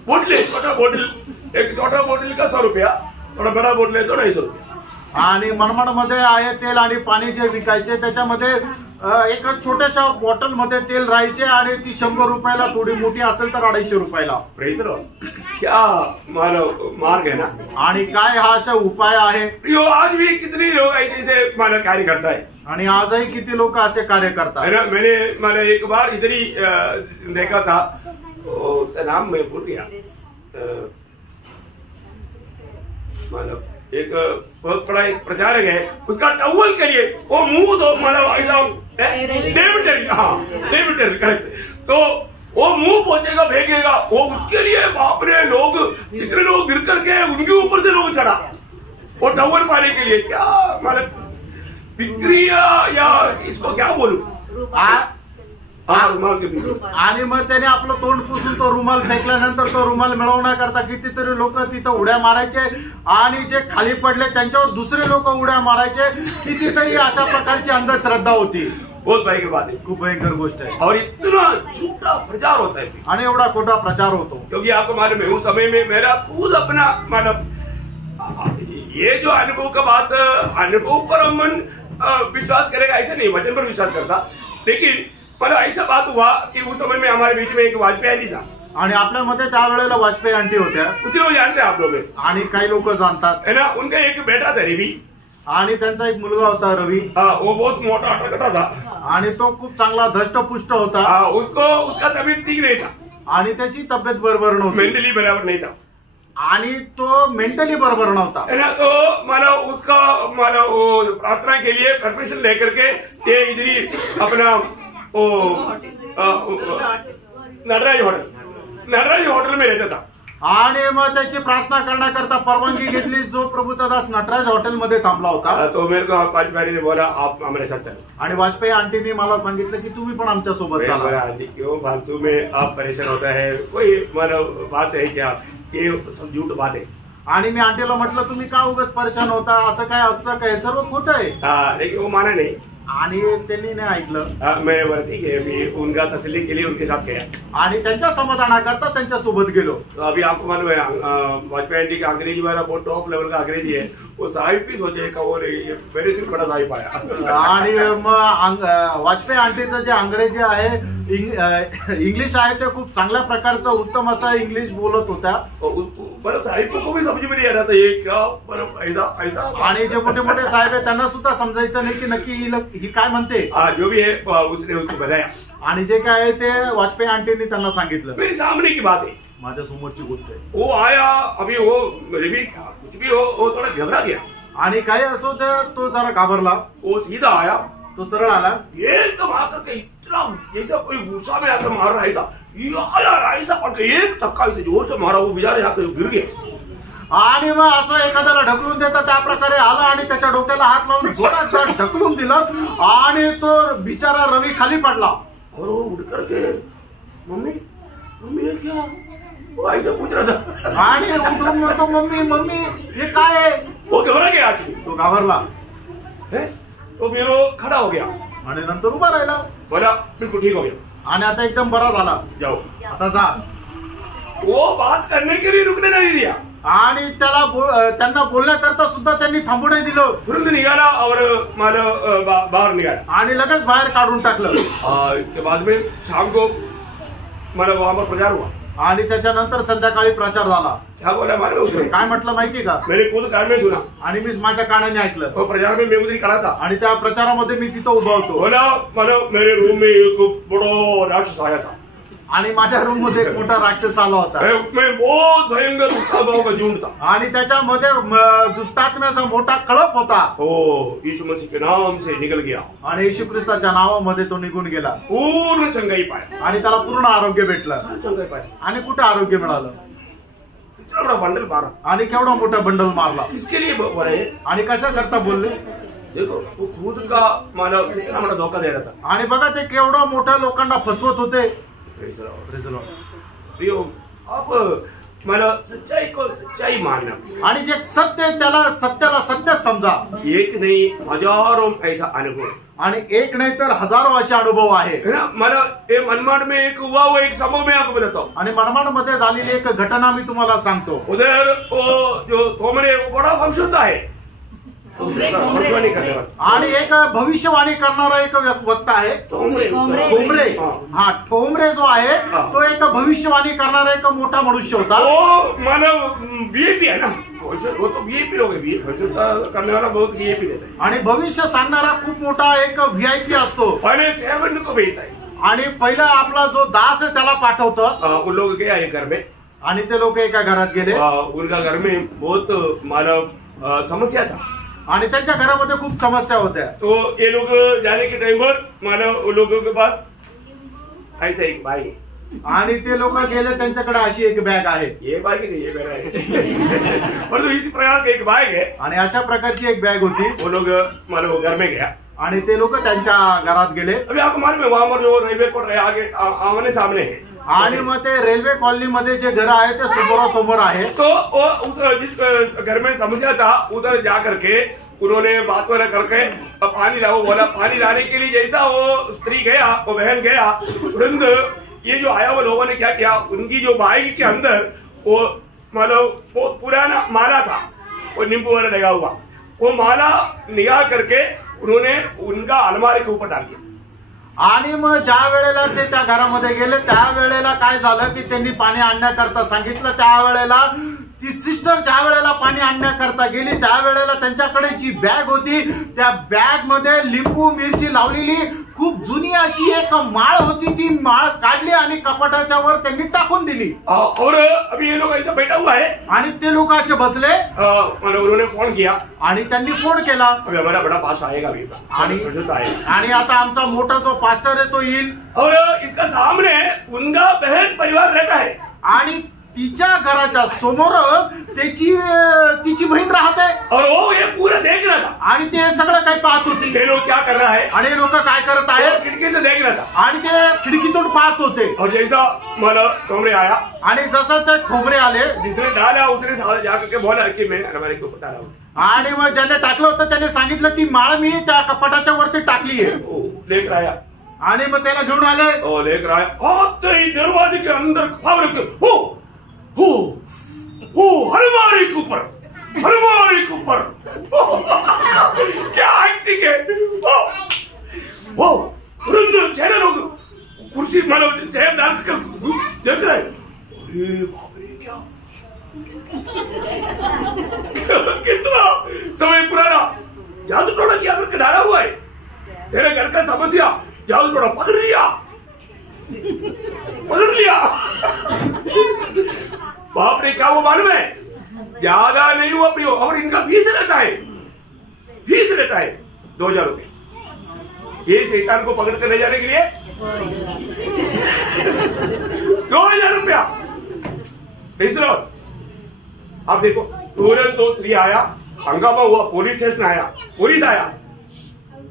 बोतल, छोटा बोतल, एक छोटा बोतल का 100 रुपया, थोड़ा बड़ा बोतल है तो 250 रुपया। आणि मनमाडमध्ये आहे तेल आणि पाणी जे विकायचे त्याच्यामध्ये एका छोट्याशा बॉटलमध्ये तेल राहायचे आणि ती 100 रुपयाला, थोडी मोठी असेल तर 250 रुपयाला। प्रेज लॉर्ड, क्या मार्ग है ना। आणि काय हा असा उपाय आहे? यो आज भी कितने लोग ऐसे माना कार्य करता है आणि आजही किती लोक असे कार्य करतात। है ना, मैंने एक बार इधर ही देखा था, उसका नाम मैं भूल गया, मतलब एक बहुत बड़ा एक प्रचारक है, उसका टॉवल के लिए वो मुंह तो मतलब ऐसा डेविड करेक्ट, तो वो मुंह पहुंचेगा फेंकेगा, वो उसके लिए बाप रे लोग इतने लोग गिर करके उनके ऊपर से लोग चढ़ा वो टॉवल पाने के लिए। क्या मतलब बिक्रिया या इसको क्या बोलूं, रुमाल के बिक्री। आणि मग त्याने आपलं तोंड पुसून तो रुमाल फेकल्यानंतर तो रुमाल मिळवण्याकरता कितीतरी लोक तिथं उड्या मारायचे आणि जे खाली पडले त्यांच्यावर दुसरे लोक उड्या मारायचे। कितीतरी अशा प्रकारची अंधश्रद्धा होती। बहुत भयंकर बात है, खूप भयंकर गोष्ट आहे। और इतना झूठा प्रचार होता है आणि एवढा खोटा प्रचार होतो। क्योंकि आपको मालूम है उस समय में मेरा खुद अपना मतलब ये जो अनुभव का बात, अनुभव पर हम विश्वास करेगा ऐसा नहीं, वचन पर विश्वास करता, लेकिन मतलब ऐसा बात हुआ कि उस समय में हमारे बीच में एक वाजपेयी आंटी था। आणि आपल्यामध्ये त्यावेळेला वाजपेयी आंटी होत्या। उसे लोग जानते हैं आप लोग आणि काही लोक जाणतात। है ना, उनका एक बेटा था रवि, आणि त्यांचा एक मुलगा होता रवी। वो बहुत मोटा अटकटा था आणि तो खूप चांगला धष्टपुष्ट होता। उसको उसका तबीयत ठीक नहीं था आणि त्याची तब्येत बरोबर नव्हती, मेंटली बराबर नहीं था, आणि तो मेंटली बरोबर नव्हता। है ना, तो मतलब उसका मतलब वो प्रार्थना के लिए परमिशन लेकर के ये इधर अपना वो नटराज होटल में रहता था। आणि मग त्याची प्रार्थना करण्याकरता परवानगी घेतली जो प्रभूचा दास नटराज हॉटेलमध्ये थांबला होता। तो मेरे को वाजपेयी ने बोला आप हमारे साथ चलो, आणि वाजपेयी आंटीने मला सांगितलं की तुम्ही पण आमच्या सोबत चला। आंटी क्यों फालतू में आप परेशान होता है, कोई मतलब बात है क्या, ये सब झूठ बात है। आणि मी आंटीला म्हटलं तुम्ही का उगाच परेशान होता, असं काय असतं काय, सर्व खोटं आहे। लेकिन वो माना नहीं आणि त्यांनी नाही ऐकलं। मैं बोला ठीक है, मैं उनका तसल्ली के लिए उनके साथ गया आणि त्यांच्या समाधानाकरता त्यांच्या सोबत गेलो। तो अभी आपको मालूम है वाजपेयी आंटी का अंग्रेजी वाला बहुत टॉप लेवल का अंग्रेजी है, वो साहिब भी सोचे का वो मेरे से बड़ा साहिब आया। आणि मग वाजपेयी आंटीचं जे अंग्रेजी आहे इंग्लिश आहे ते खूप चांगल्या प्रकारचं उत्तम असं इंग्लिश बोलत होत्या। बरं साहिब को भी समझ में नहीं आ रहा था ये क्या, बरं ऐसा ऐसा। आणि जे मोठे मोठे साहेब आहेत त्यांना सुद्धा समजायचं नाही की नक्की ही काय म्हणते। जो भी है उसने उसको बताया आणि जे काय आहे ते वाजपेयी आंटीने त्यांना सांगितलं। मेरे सामने की बात है, माझ्या समोरची गोष्ट आहे। वो आया, अभी वो रवि कुछ भी हो वो थोड़ा घबरा गया। आणि काही असो तो जरा घाबरला. वो सीधा आया, तो सरळ आला. एकदम आकर के इतना जैसा कोई गुस्सा में आकर मार रहा है ऐसा पड़ के एक धक्का इसे जोर से मारा, वो बेचारा आकर गिर गया. आणि मग असं एखाद्याला ढकलून देतात त्या प्रकारे आला आणि त्याच्या डोक्याला हात लावून जोरात ढकलून दिलं आणि तो बिचारा रवी खाली पडला. और वो उठ करके मम्मी मम्मी ये क्या, वो ऐसा पूछ रहा था. आणि उठून म्हणतो मम्मी मम्मी हे काय आहे. वो घबरा गया आज, तो घाबरला. तो फिर वो खड़ा हो गया आणि नंतर उभा राहिला. बोला बिल्कुल ठीक हो गया, आणि आता एकदम बरा झाला. जाओ. आता जा. वो बात करने के लिए रुकने नहीं दिया आणि त्यांना बोलण्याकरता सुद्धा त्यांनी थांबू नाही दिलं. तुरंत निघाला और मला बाहर निघाला आणि लगेच बाहेर काढून टाकलं. इसके बाद में शाम को मला वहां पर प्रचार हुआ. आणि त्याच्यानंतर संध्याकाळी प्रचार झाला. क्या बोला मालूम है उसने? काय म्हटलं माहिती का. मैंने खुद कान में सुना आणि मी माझ्या कानाने ऐकलं. और प्रचार में मैं उधर खड़ा था आणि त्या प्रचारामध्ये मी तिथं उभा होतो. बोला मानो मेरे रूम में एक बड़ा राक्षस आया था. आणि माझ्या रूम मध्ये एक मोठा राक्षस आला होता. उसमें बहुत भयंकर दुष्टात्माओं का झुंड था. आणि त्याच्यामध्ये दुष्टात्म्याचा मोठा कळप होता. यीशु मसीह के नाम से निकल गया आणि येशू ख्रिस्ताच्या नावामध्ये तो निघून गेला. पूर्ण चंगाई पाया आणि त्याला पूर्ण आरोग्य भेटलं. चंगाई पाया. आणि कुठे आरोग्य मिळालं. इतना बड़ा बंडल मारा. आणि केवढा मोठा बंडल मारला. किसके लिए बरे. आणि कशा करता बोलले. देखो वो खुद का मानव कितना बड़ा धोखा दे रहा था. आणि बघा ते केवढा मोठ्या लोकांना फसवत होते. अब मला सच्चाई को सच्चाई मानना. आणि जे सत्य आहे त्याला सत्याला सत्य समजा. एक नहीं हजारों ऐसा अनुभव. आणि एक नाही तर हजारो असे अनुभव आहे. मला मनमाड में एक हुआ वो एक संभव में आपको बताता हूँ. आणि मनमाड मध्ये झालेली एक घटना मी तुम्हाला सांगतो. उधर वो जो थोमरे बड़ा भविष्य है भविष्यवाणी करने वाला. आणि एक भविष्यवाणी करणारा एक वक्ता आहे ठोंबरे. हा ठोंबरे जो आहे तो एक भविष्यवाणी करणारा एक मोठा मनुष्य होता. वो मानव वीआईपी है ना. वो तो वीआईपी लोग भविष्य करने वाला बहुत वीआईपी रहता है. आणि भविष्य सांगणारा खूप मोठा एक व्हीआयपी असतो. पहले सेवन को भेजता है. आणि पहिला आपला जो दास आहे त्याला पाठवतं. वो लोग गया एक घर में. आणि ते लोक एका घरात गेले. उनका घर में बहुत मानव समस्या था. आणि त्यांच्या घरामध्ये खूप समस्या होत्या. तो ये लोग जाने के टाइम पर मानव लोगों के पास ऐसा एक बाइक है. आणि ते लोक गेले त्यांच्याकडे अशी एक बॅग आहे. ये बाइक नहीं ये बैग है परंतु इसी प्रकार की एक बाइक है. आणि अशा प्रकारची एक बॅग होती. वो लोग मानव घर में गया आणि ते लोक त्यांच्या घरात गेले. अभी आपको मालूम है वहां पर जो रेलवे कोर्ट आगे आमने सामने है. आणि मग ते रेल्वे कॉलनीमध्ये जे घर आहे ते समोरासमोर आहे. तो उस जिस घर में समस्या था उधर जा करके उन्होंने बात वगैरह करके पानी लाओ बोला. पानी लाने के लिए जैसा वो स्त्री गया वो बहन गया तुरंत ये जो आया वो लोगों ने क्या किया उनकी जो बाइक के अंदर वो मतलब वो पुराना माला था वो नींबू वगैरह लगा हुआ वो माला निकाल करके उन्होंने उनका अलमारी के ऊपर डाल दिया. आणि मग ज्या वेळेला ते त्या घरामध्ये गेले त्यावेळेला काय झालं की त्यांनी पाणी आणण्याकरता सांगितलं. त्यावेळेला ती सिस्टर ज्या वेळेला पाणी आणण्याकरता गेली त्यावेळेला त्यांच्याकडे जी बॅग होती त्या बॅग मध्ये लिंबू मिरची लावलेली खूप जुनी अशी एक माळ होती. ती माळ काढली आणि कपाटाच्या वर त्यांनी टाकून दिली. और अभी ये लोग ऐसा बैठा हुआ है. आणि ते लोक असे बसले. उन्होंने फोन किया आणि त्यांनी फोन केला. अभी हमारा बड़ा पास आएगा अभी आणि आता आमचा मोठा जो पास्टर आहे तो येईल. और इसका सामने उनका बहन परिवार रहता है. आणि तिच्या घराच्या समोर तिची बहीण राहते. और वो ये पूरा देख रहा था. आणि ते सगळं काही पाहत होती. ये लोग क्या कर रहा है आणि लोक काय करत आहेत खिड़की से देख रहा था. आणि ते खिडकीतून पाहत होते. और जैसा मला ठोमरे आया आणि जसं ते ठोंबरे आले जिसने डाला उसने जाकर के बोला कि मैं अलमारी के ऊपर डाला हूँ. आणि मग ज्याने टाकलं होतं त्याने सांगितलं ती माळ मी त्या कपाटाच्या वरती टाकली आहे. देख रहा है. आणि मग त्याला घेऊन आले. देख रहा है दरवाजे के अंदर हो अलमारी के ऊपर क्या एक्टिंग है. वो तुरंत चेहरे लोग कुर्सी मतलब चेहरे डाल कर देख रहे हैं. क्या कितना समय पुराना जादू टोना किया करके डाला हुआ है. तेरे घर का समस्या जादू टोना पकड़ लिया. बाप ने क्या वो मालूम है ज्यादा नहीं हुआ प्रियो और इनका फीस रहता है फीस लेता है 2000 रुपये। ये शैतान को पकड़ कर ले जाने के लिए 2000 रुपया। आप देखो, तुरंत तो स्त्री आया, हंगामा हुआ, पुलिस स्टेशन आया, पुलिस आया,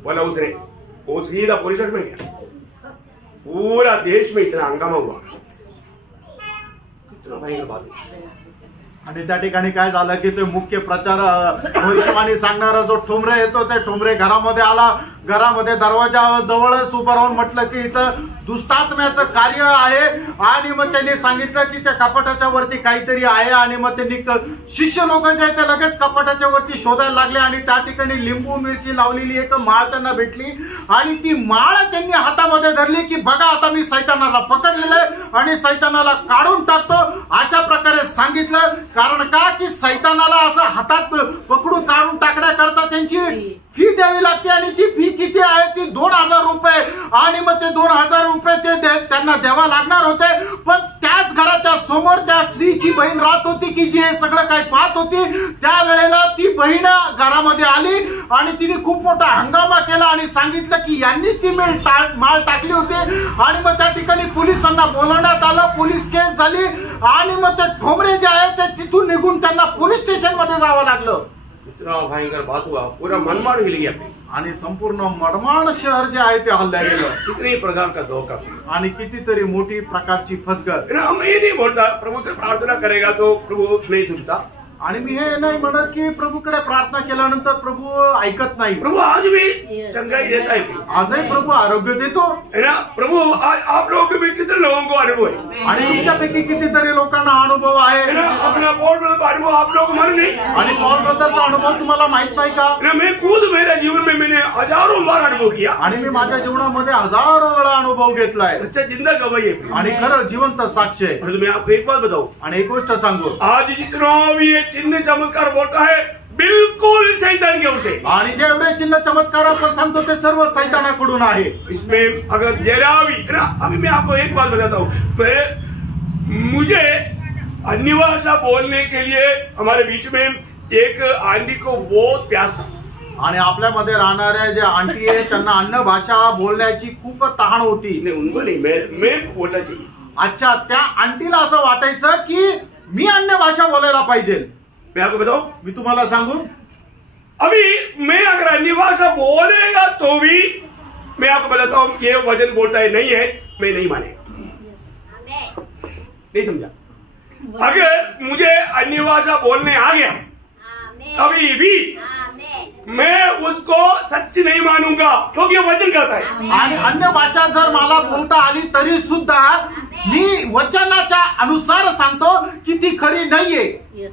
बोला उसने वो सीधा पुलिस स्टेशन में गया। पूरा देश में इतना हंगामा हुआ, कितना भयंकर बात है। आणि त्या ठिकाणी काय झालं की ते मुख्य प्रचार भविष्यवाणी सांगणारा जो ठोंबरे येतो, ते ठोंबरे घरामध्ये आला, घरामध्ये दरवाजा जवळच उभं राहून म्हटलं की इथं दुष्टात्म्याचं कार्य आहे, आणि मग त्यांनी सांगितलं की त्या कपाटाच्या वरती काहीतरी आहे, आणि मग त्यांनी शिष्य लोक जे आहेत ते लगेच कपाटाच्या वरती शोधायला लागले, आणि त्या ठिकाणी लिंबू मिरची लावलेली एक माळ त्यांना भेटली, आणि ती माळ त्यांनी हातामध्ये धरली की बघा आता मी सैतानाला पकडलेलं आहे आणि सैतानाला काढून टाकतो, अशा प्रकारे सांगितलं। कारण का की सैतानाला असं हातात पकडून काढून टाकण्याकरता त्यांची फी द्यावी लागते, आणि ती फी किती आहे ती 2000 रुपये, आणि मग ते 2000 रुपये ते त्यांना द्यावा लागणार होते। पण त्याच घराच्या समोर त्या स्त्रीची बहीण राहत होती की जी हे सगळं काही पाहत होती। त्यावेळेला ती बहीण घरामध्ये आली आणि तिने खूप मोठा हंगामा केला आणि सांगितलं की यांनीच ती माळ टाकली होती, आणि मग त्या ठिकाणी पोलिसांना बोलवण्यात आलं, पोलीस केस झाली, आणि मग ते ठोंबरे जे आहेत ते तिथून निघून त्यांना पोलीस स्टेशन मध्ये जावं लागलं। इतना भयंकर बात हुआ, पूरा मनमाड हिल गया, आणि संपूर्ण मडमाड शहर जे आहे ते हल्ल्या गेलं। कितने प्रकार का धोखा, आणि कितीतरी मोठी प्रकारची फसगत। हम ये नहीं बोलता प्रभु से प्रार्थना करेगा तो प्रभु नहीं सुनता, आणि मी हे नाही म्हणत की प्रभूकडे प्रार्थना केल्यानंतर प्रभू ऐकत नाही। प्रभु आज भी चंगाई देता है, आजही प्रभू आरोग्य देतो है ना। प्रभु आज आप लोगों के भी कितने लोगों को अनुभव है, आणि तुमच्यापैकी कितीतरी लोकांना अनुभव आहे, है ना। अपना पॉल ब्रदर का अनुभव आप लोग मालूम नहीं, आणि पॉल ब्रदरचा अनुभव तुम्हाला माहित नाही का? मैं खुद मेरे जीवन में मैंने हजारों बार अनुभव किया, आणि मी माझ्या जीवनामध्ये हजारो वेळा अनुभव घेतलाय, सच्चा जिंदा गवाही है, आणि खरं जिवंत साक्ष आहे। और मैं आपको एक बात बताऊं, आणि एक गोष्ट सांगू, आज जितना भी ये चिन्ह चमत्कार बोलता है बिल्कुल शैतान के ओर से, आणि जेवढे चिन्ह चमत्कार आपण सांगतो ते सर्व सैतानाकडून आहे। इसमें अगर जरा भी, है ना, अभी मैं आपको एक बात बताता हूँ, मुझे अन्य भाषा बोलने के लिए हमारे बीच में एक आंटी को बहुत प्यास था, आणि आपल्यामध्ये राहणाऱ्या जे आंटी आहेत त्यांना अन्य भाषा बोलण्याची खूप तहान होती। नहीं उनको नहीं, मैं बोलना चाहिए। अच्छा, त्या आंटीला असं वाटायचं की मी अन्य भाषा बोलायला पाहिजे। मैं आपको बताऊं, मी तुम्हाला सांगू, अभी मैं अगर अन्य भाषा बोलेगा तो भी मैं आपको बताता हूँ ये वचन बोलता है नहीं है, मैं नहीं मानेगा, नहीं समझा। अगर मुझे अन्य भाषा बोलने आ गया कभी भी मैं उसको सच नहीं मानूंगा, क्योंकि वचन कहता है। आणि अन्य भाषा जर मला बोलता आली तरी सुद्धा मी वचनाच्या अनुसार सांगतो की ती खरी नाहीये।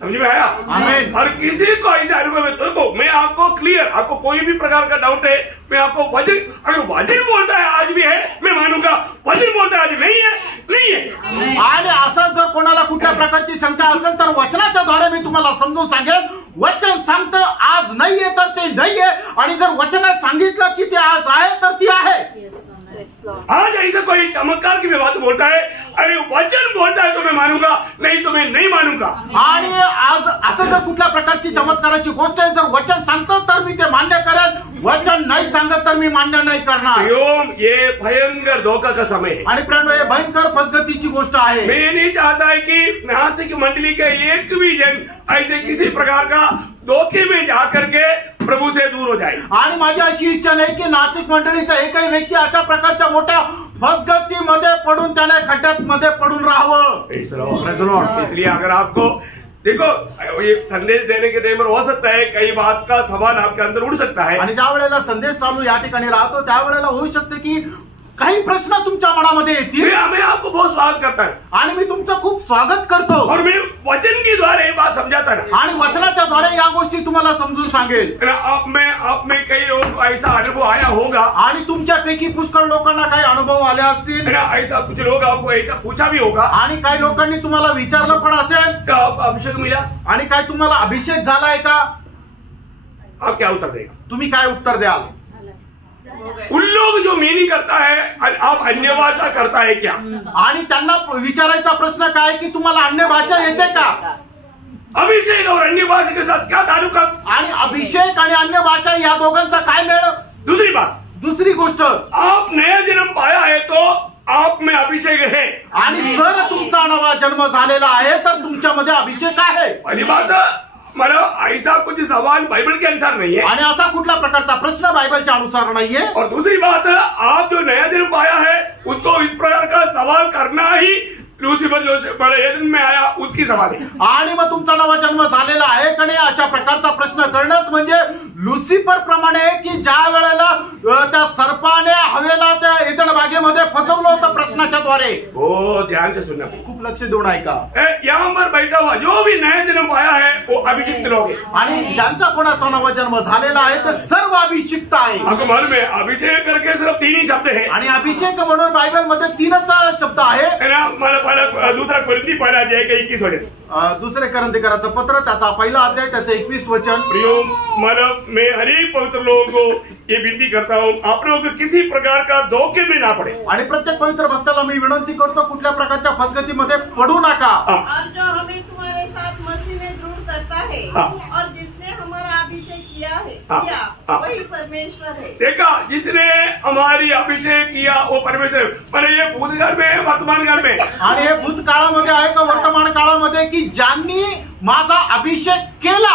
समझ में आया? आमीन। हर किसी को ऐसे अनुभव में तो मैं आपको क्लियर, आपको कोई भी प्रकार का डाउट है, मैं आपको वचन, अगर वचन बोलता है आज भी है मैं मानूंगा, वचन बोलता है आज नहीं है, नहीं है। आणि असं जर कोणाला कुठल्या प्रकारची शंका असेल तर वचनाच्या द्वारे मी तुम्हाला समजून सांगेल, वचन सांगतं आज नाहीये तर ते नाहीये, आणि जर वचनात सांगितलं की ते आज आहे तर ती आहे। आज ऐसा कोई चमत्कार की बात बोलता है, अरे वचन बोलता है तो मैं मानूंगा, नहीं तो मैं नहीं मानूंगा। आणि आज असं जर कुठल्या प्रकारची चमत्काराची गोष्ट आहे, जर वचन सांगतं तर मी ते मान्य करेन, वचन नाही सांगत तर मी मान्य नाही करणार। ये भयंकर धोखा का समय है, आणि प्रेम हे भयंकर फसगतीची गोष्ट आहे। मैं नहीं चाहता है कि नासिक मंडली का एक भी जन ऐसे किसी प्रकार का धोखे में जाकर के प्रभु से दूर हो जाए। आणि माझी अशी इच्छा नाही की नाशिक मंडळीचा एकही व्यक्ती अशा प्रकारच्या मोठ्या फसगतीमध्ये पडून त्याने खड्ड्यात मध्ये पडून राहावं। इसलिए अगर आपको देखो ये संदेश देने के टाइम पर हो सकता है कई बात का सवाल आपके अंदर उड़ सकता है, आणि ज्या वेळेला संदेश चालू या ठिकाणी राहतो त्यावेळेला होऊ शकते की काही प्रश्न तुमच्या मनामध्ये येतील। मैं आपको बहुत स्वागत करता है, आणि मी तुमचं खूप स्वागत करतो, और मैं वचन के द्वारा ये बात समझाता है, आणि वचनाच्या द्वारे या गोष्टी तुम्हाला समजून सांगेल। आप में कई लोगों को ऐसा अनुभव आया होगा, आणि तुमच्यापैकी पुष्कळ लोकांना काही अनुभव आले असतील, ऐसा कुछ लोग आपको ऐसा पूछा भी होगा, आणि काही लोकांनी तुम्हाला विचारलं पण असेल तो आपको अभिषेक मिला, आणि काय तुम्हाला अभिषेक झालाय का? आप क्या उत्तर देगा? तुम्ही काय उत्तर द्याल? उन लोग जो मीनिंग करता है आप अन्य भाषा करता है क्या, आणि त्यांना विचारायचा प्रश्न काय की तुम्हाला अन्य भाषा येते का? अभिषेक अभिषेक और अन्य भाषा के साथ क्या ताल्लुक? आणि अभिषेक आणि अन्य भाषा या दोघांचा काय मेळ? दूसरी बात, दुसरी गोष्ट, आप नया जन्म पाया है तो आप में अभिषेक है. आणि जर तुमचा नवा जन्म झालेला आहे तर तुमच्यामध्ये अभिषेक आहे. पहली बात, मतलब ऐसा कुछ सवाल बाइबल के अनुसार नहीं है. आणि असा कुठला प्रकारचा प्रश्न बायबलच्या अनुसार नाहीये. और दूसरी बात, आप जो नया जन्म पाया है उसको इस प्रकार का सवाल करना ही लूसीफर जो एडन में आया उसकी सवाल है. आणि मग तुमचा नवा जन्म झालेला आहे का नाही अशा प्रकारचा प्रश्न करणंच म्हणजे लुसिफर प्रमाणे की ज्या वेळेला त्या सर्पाने हवेला त्या एदन बागेमध्ये फसवलं होतं प्रश्नाच्या द्वारे. वो ध्यान से सुनना, खूप लक्ष देऊन ऐका. यहाँ पर बैठा हुआ जो भी नया जन्म पाया है वो अभिषिक्त लोग है. आणि ज्यांचा कोणाचा नवा जन्म झालेला आहे ते सर्व अभिषिक्त आहे. आपको मालूम है अभिषेक करके सिर्फ 3 ही शब्द है. आणि अभिषेक म्हणून बायबलमध्ये 3च शब्द आहे. दूसरा कोरिन्थी पहला अध्याय का 21 वचन, दुसरे करंथीकराचं पत्र त्याचा पहिला अध्याय त्याचं 21 वचन. प्रियो, मतलब मैं हर एक पवित्र लोगों को ये विनती करता हूँ आप लोग किसी प्रकार का धोखे में ना पड़े. आणि प्रत्येक पवित्र भक्ताला मी विनंती करतो कुठल्या प्रकारच्या फसगतीमध्ये पडू नका. और जो हमें तुम्हारे साथ मसीह में दृढ़ करता है और जिसने हमारा अभिषेक किया वही परमेश्वर है. देखा, जिसने हमारी अभिषेक किया वो परमेश्वर. मैंने ये भूतकाल में वर्तमान काल में, आणि हे भूतकाळामध्ये आहे का वर्तमान काळामध्ये की ज्यांनी माझा अभिषेक केला.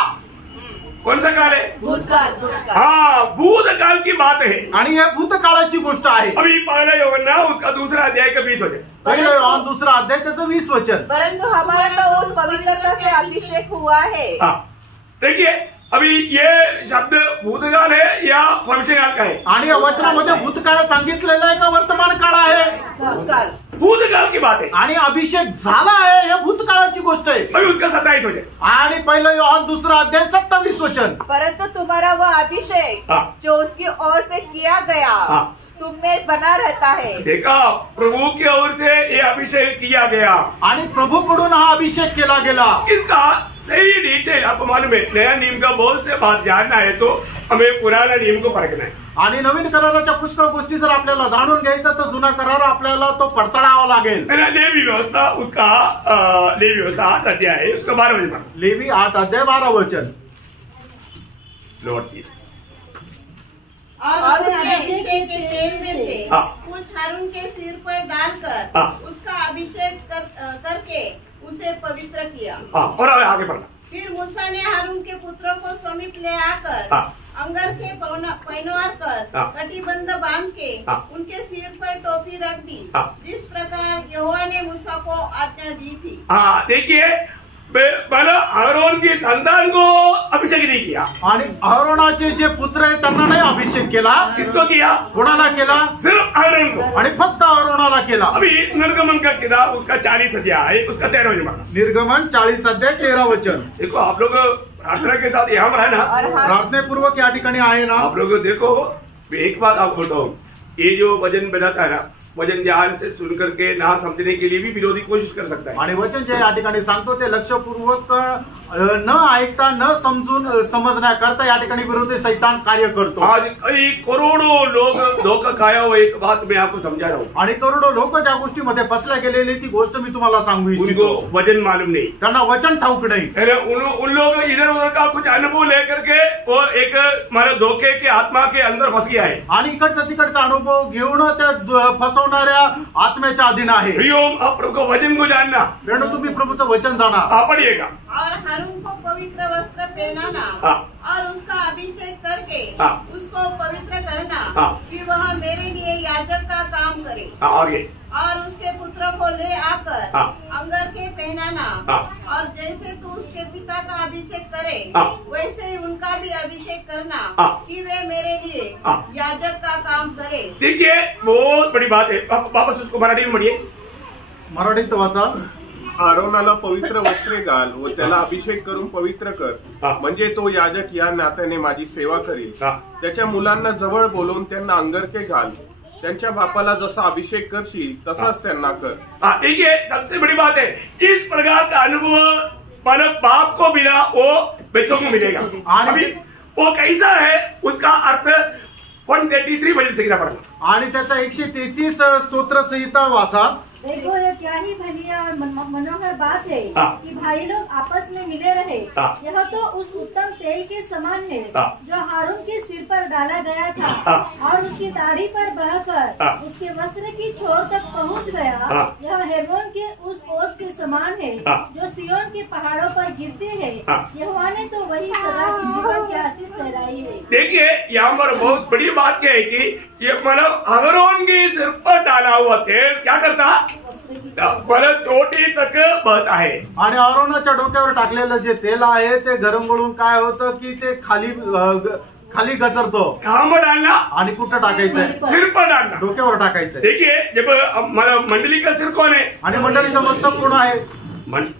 कौन सा काल है? भूतकाल. हाँ, भूतकाल की बात है. आणि हे भूतकाळाची गोष्ट आहे. अभी पहला यूहन्ना उसका दूसरा अध्याय का 20 वचन, पहिलं योहान दुसरा अध्याय त्याचं 20 वचन. परंतु हमारा तो उस पवित्रता से अभिषेक हुआ है. हाँ, देखिए अभी ये शब्द भूतकाल है या भविष्यकाल का है? आणि या वचनामध्ये भूतकाळ सांगितलेलं आहे का वर्तमान काळ आहे? भूतकाल. भूतकाल की बात है. आणि अभिषेक झाला आहे हे भूतकाळाची गोष्ट आहे. अभी उसका 27 वचन, आणि पहिलं योहान दुसरा अध्याय 27 वचन. परंतु तुम्हारा वह अभिषेक जो उसकी ओर से किया गया तुम में बना रहता है. देखा, प्रभु की ओर से ये अभिषेक किया गया. आणि प्रभूकडून हा अभिषेक केला गेला. इसका सही डिटेल आपको मालूम है. नया नियम का बहुत से बात जानना है तो हमें पुराना नियम को परखना है. आणि नवीन कराराच्या पुष्कळ गोष्टी जर आपल्याला जाणून घ्यायचं तर जुना करार आपल्याला तो पडताळावा लागेल. लेवी व्यवस्था उसका लेवी व्यवस्था 8 अध्याय है उसका 12 वचन. लेवी 8 अध्याय 12 वचन. Lord Jesus. और उसके अभिषेक के तेल में से कुछ हारून के सिर पर डालकर उसका अभिषेक करके उसे पवित्र किया. और आगे बढ़ना. फिर मूसा ने हारून के पुत्रों को समीप ले आकर अंगरखे पहनवा कर कटिबंध बांध के उनके सिर पर टोपी रख दी जिस प्रकार यहोवा ने मूसा को आज्ञा दी थी. हाँ, देखिए अहरोन की संतान को अभिषेक नहीं किया. आणि अहरोनाचे जे पुत्र आहेत त्यांना नाही अभिषेक केला. किसको किया? कोणाला केला? सिर्फ अहरोन को. आणि फक्त अहरोनाला केला. अभी निर्गमन का किताब उसका 40 अध्याय उसका 13 वचन. निर्गमन 40 अध्याय 13 वचन. देखो, आप लोग प्रार्थना के साथ यहाँ पर है ना, प्रार्थनेपूर्वक या ठिकाणी आहे ना. आप लोग देखो, एक बात आपको बताऊं, ये जो वचन बताता है ना, वचन ध्यान से सुन करके ना समझने के लिए भी विरोधी कोशिश कर सकता है. आणि वचन जे या ठिकाणी सांगतो ते लक्षपूर्वक न ऐकता न समजून समजण्याकरता या ठिकाणी विरोधी सैतान कार्य करतो. आज कई करोड़ों लोग धोखा खाया हुआ. एक बात मैं आपको समझा रहा हूँ. आणि करोडो लोक ज्या गोष्टीमध्ये फसल्या गेलेली ती गोष्ट मी तुम्हाला सांगू इच्छितो. उनको वचन मालूम नहीं, त्यांना वचन ठाऊक नाही. उन लोग इधर उधर का कुछ अनुभव लेकर के वो एक हमारे धोखे के आत्मा के अंदर फंस गया है. आणि इकडचा तिकडचा अनुभव घेऊन त्या फसवणाऱ्या आत्म्याच्या अधीन आहे. आप प्रभु को वचन को जानना. रेणू, तुम्ही प्रभूचं वचन जाणा. पढ़िएगा. और हारून को पवित्र वस्त्र पहनाना और उसका अभिषेक करके उसको पवित्र करना कि वह मेरे लिए याजक का काम करे. आगे. और उसके पुत्र को ले आकर अंगरखे पहनाना और जैसे तू उसके पिता का अभिषेक करे वैसे ही उनका भी अभिषेक करना कि वे मेरे लिए याजक का काम करे. देखिए, बहुत बड़ी बात है. वापस उसको मराठी में पढ़िए. मराठीत वाचा. आरोनाला पवित्र वस्त्रे घाल व त्याला अभिषेक करून पवित्र कर, म्हणजे तो याजक या नात्याने माझी सेवा करील. त्याच्या मुलांना जवळ बोलवून त्यांना अंगरखे घाल. त्यांच्या बापाला जसा अभिषेक करशील तसाच त्यांना कर. देखिए, सबसे बड़ी बात है, इस प्रकार का अनुभव मतलब बाप को मिला वो बच्चों को मिलेगा. अभी वो कैसा है उसका अर्थ 133 वचन से पढ़ना. आणि त्याचा 133 स्तोत्र संहिता वाचा. देखो ये क्या ही भली और मनोहर बात है कि भाई लोग आपस में मिले रहे। यह तो उस उत्तम तेल के समान है जो हारून के सिर पर डाला गया था और उसकी दाढ़ी पर बहकर उसके वस्त्र की छोर तक पहुंच गया। यह हेरोन के उस ओस के समान है जो सियोन के पहाड़ों पर गिरते हैं। यहोवा ने तो वही सदा की जीवन की आशीष ठहराई है। देखिए यहाँ पर बहुत बड़ी बात क्या है कि ये मतलब अहरोन के सिर पर डाला हुआ तेल क्या करता, मतलब चोटी तक बहत आहे। आणि अहरोनाच्या डोक्यावर टाकलेलं जे तेल आहे ते गरम गळून काय होतं की ते खाली घसरतो। कहाँ पर डालना आणि कुठं टाकायचंय? सिर पर डालना, डोक्यावर टाकायचंय। देखिए जब मतलब मंडली का सिर कौन है? आणि मंडळीचं मस्तक कोण आहे?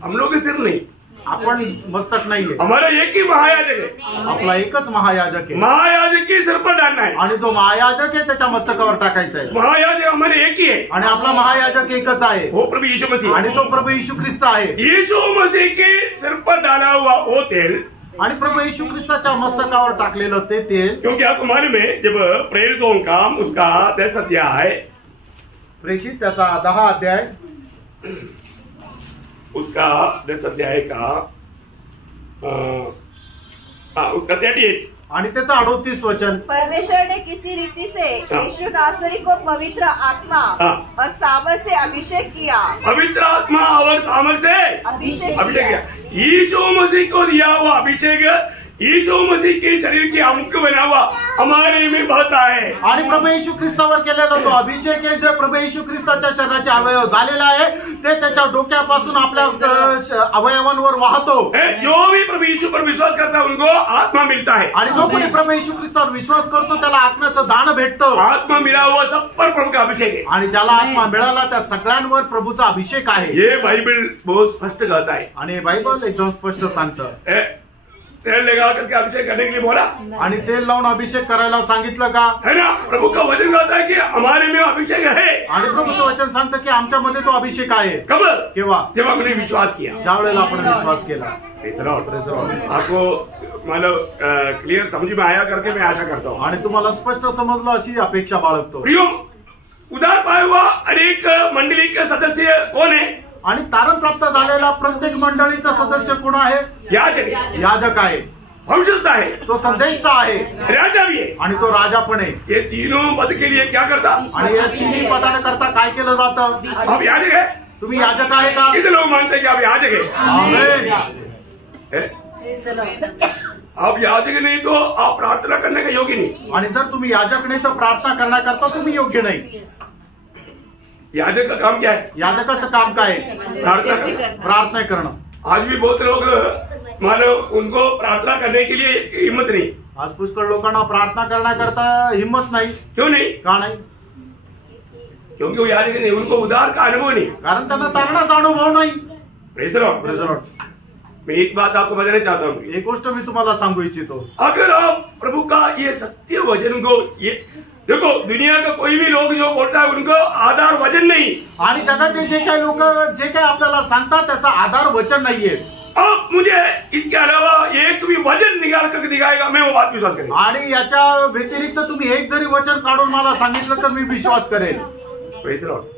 हम लोग के सिर नहीं, आपण मस्तक नाहीये, हमारा एक ही महायाजक है। आपला एकच महायाजक आहे। महायाजक के सिर पर डालना है आणि जो महायाजक आहे त्याच्या मस्तकावर टाकायचंय। महायाजक हमारे एक ही है आणि आपला महायाजक एकच आहे, वो प्रभु यीशु मसीह। आणि तो प्रभू येशू ख्रिस्त आहे। यीशु मसीह के सिर पर डाला हुआ वो तेल, आणि प्रभू येशू ख्रिस्ताच्या मस्तकावर टाकलेलं ते तेल, क्योंकि आपको मालूम है जब प्रेरितों का उसका 10 अध्याय, प्रेषित त्याचा 10 अध्याय, उसका 10 अध्याय का उसका 38 आणि त्याचं 38 वचन, परमेश्वर ने किसी रीति से यीशु नासरी को पवित्र आत्मा और सामर्थ से अभिषेक किया। पवित्र आत्मा और सामर्थ से अभिषेक किया। यीशु मसीह को दिया हुआ अभिषेक यीशु मसीह के शरीर की अंक बना हुआ हमारे में बहता है। आणि प्रभू येशू ख्रिस्तावर केलेला तो अभिषेक आहे जो प्रभू येशू ख्रिस्ताच्या शरीराचे अवयव झालेला आहे ते त्याच्या डोक्यापासून आपल्या अवयवांवर वाहतो। जो भी प्रभू यीशु पर विश्वास करता है उनको आत्मा मिलता है। आणि जो कोणी प्रभू येशू ख्रिस्तावर विश्वास करतो त्याला आत्म्याचं दान भेटतं। आत्मा मिला हुआ सब पर प्रभु का अभिषेक है आणि ज्याला आत्मा मिळाला त्या सगळ्यांवर प्रभूचा अभिषेक आहे। ये बाइबल बहुत स्पष्ट कहता है आणि बायबल एकदम स्पष्ट सांगतं। तेल लगा करके अभिषेक करने के लिए बोला आणि तेल लावून अभिषेक करायला सांगितलं का? है ना। प्रभु का वचन कहता है कि हमारे में अभिषेक है। आणि प्रभूचं वचन सांगतं की आमच्यामध्ये तो अभिषेक आहे। कब? केव्हा? जब हमने विश्वास किया, ज्यावेळेला आपण विश्वास केला। आपको मतलब क्लियर समझ में आया करके मैं आशा करता हूँ आणि तुम्हाला स्पष्ट समजलं अशी अपेक्षा बाळगतो। प्रियो, उधार पाया हुआ अनेक मंडली के सदस्य कौन है? आणि तारण प्राप्त झालेला प्रत्येक मंडळीचा सदस्य कोण आहे? याजक आहे, भविष्यता है, तो संदेष्टा आहे, राजा भी है आणि तो राजा पण आहे। ये तीनों पद के लिए क्या करता? आणि या तिन्ही पदांकरता काय केलं जातं? आप याजक है? तुम्ही याजक आहे का? कितने लोग मानते हैं कि आप याजक है? आमेन। आप याजक नहीं तो आप प्रार्थना करने का योग्य नहीं। आणि जर तुम्ही याजक नाही तर प्रार्थना करण्याकरता तुम्ही योग्य नाही। याजक का काम क्या है? याजकाचं काम काय आहे? प्रार्थना करणं। आज भी बहुत लोग मानो उनको प्रार्थना करने के लिए हिम्मत नहीं। आज पुष्कळ लोकांना प्रार्थना करण्याकरता हिंमत नाही। क्यों नहीं? का नाही? क्योंकि वो याजक नहीं, उनको उधार का अनुभव नहीं, कारण त्यांना तारणाचा अनुभव नाही। Praise the Lord. मैं एक बात आपको बताना चाहता हूँ, एक गोष्ट मी तुम्हाला सांगू इच्छितो। अगर आप प्रभु का ये सत्य वचन को ये देखो, दुनिया का कोई भी लोग जो बोलता है उनको आधार वचन नहीं, आणि जगाचे जे काही लोक जे काही आपल्याला सांगतात त्याचा आधार वचन नाहीये। अब मुझे इसके अलावा एक भी वचन निकाल करके दिखाएगा, मैं वो बात विश्वास करेगा। आणि याच्या व्यतिरिक्त तुम्ही एक जरी वचन काढून मला सांगितलं तर मी विश्वास करेन। Praise the Lord.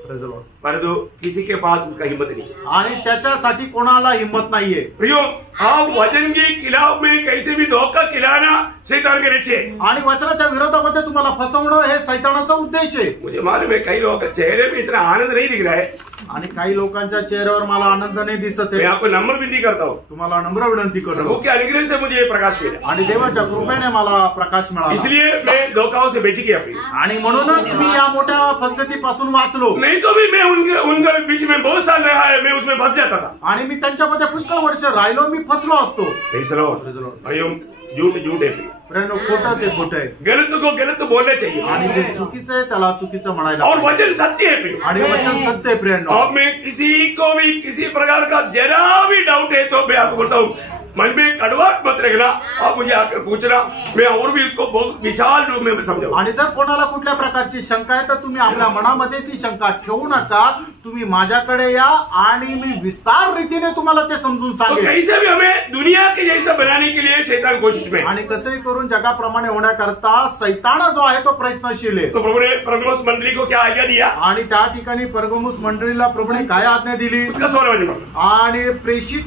परंतु किसी के पास उसका हिम्मत नहीं, आणि त्याच्यासाठी कोणाला हिंमत नाहीये। प्रियो, आप वचन के खिलाफ में कैसे भी धोखा खिलाना शैतान के नीचे, आणि वचनाच्या विरोधामध्ये तुम्हाला फसवणं हे शैतानाचा उद्देश आहे। मुझे मालूम है कई लोगों के चेहरे में इतना आनंद नहीं दिख रहा है, आणि काही लोकांच्या चेहऱ्यावर मला आनंद नाही दिसत मैं आहे। आपको नम्र विनती करता हूँ, तुम्हाला नम्र विनंती प्रभु करतो, के अनुग्रह से मुझे ये प्रकाश मिला, आणि देवाच्या कृपेने मला प्रकाश मिळाला। इसलिए मैं धोखाओं से बेची की अपनी, आणि म्हणूनच मी या मोठ्या फसगतीपासून वाचलो। नहीं तो भी मैं उनके बीच में बहुत साल रहा है, मैं उसमें फंस जाता था। आणि मी त्यांच्यामध्ये पुष्कळ वर्ष राहिलो, मी फसलो असतो। Praise the Lord. भाइयों, झूठ झूठ है, प्रेरणो खोटं ते खोटं आहे, गलत को गलत बोलना चाहिए, आणि जे चुकीचं आहे त्याला चुकीचं म्हणायला और पाहिजे। वचन सत्य है प्रियो। आणि वचन सत्य आहे प्रेरणो। अब मैं किसी को भी किसी प्रकार का जरा भी डाउट है तो मैं आपको बोलता हूँ, मन में कड़वाहट मत रखना, आप मुझे आकर पूछना, मैं और भी इसको बहुत विशाल रूप में समझाऊं। आणि जर कोणाला कुठल्या प्रकारची शंका आहे तर तुम्ही आपल्या मनामध्ये ती शंका ठेवू नका, तुम्ही माझ्याकडे या आणि मी विस्तार रीतीने तुम्हाला ते समजून तो सांगेन। कैसे भी हमें दुनिया के जैसा बनाने के लिए शैतान कोशिश में, आणि कसंही करून जगाप्रमाणे होण्याकरता सैतान जो आहे तो प्रयत्नशील आहे। तो प्रभु ने परगमुस मंडली को क्या आज्ञा दिया, आणि त्या ठिकाणी परगमुस मंडळीला प्रभूने काय आज्ञा दिली, उसका 16 वचन। आणि प्रेषित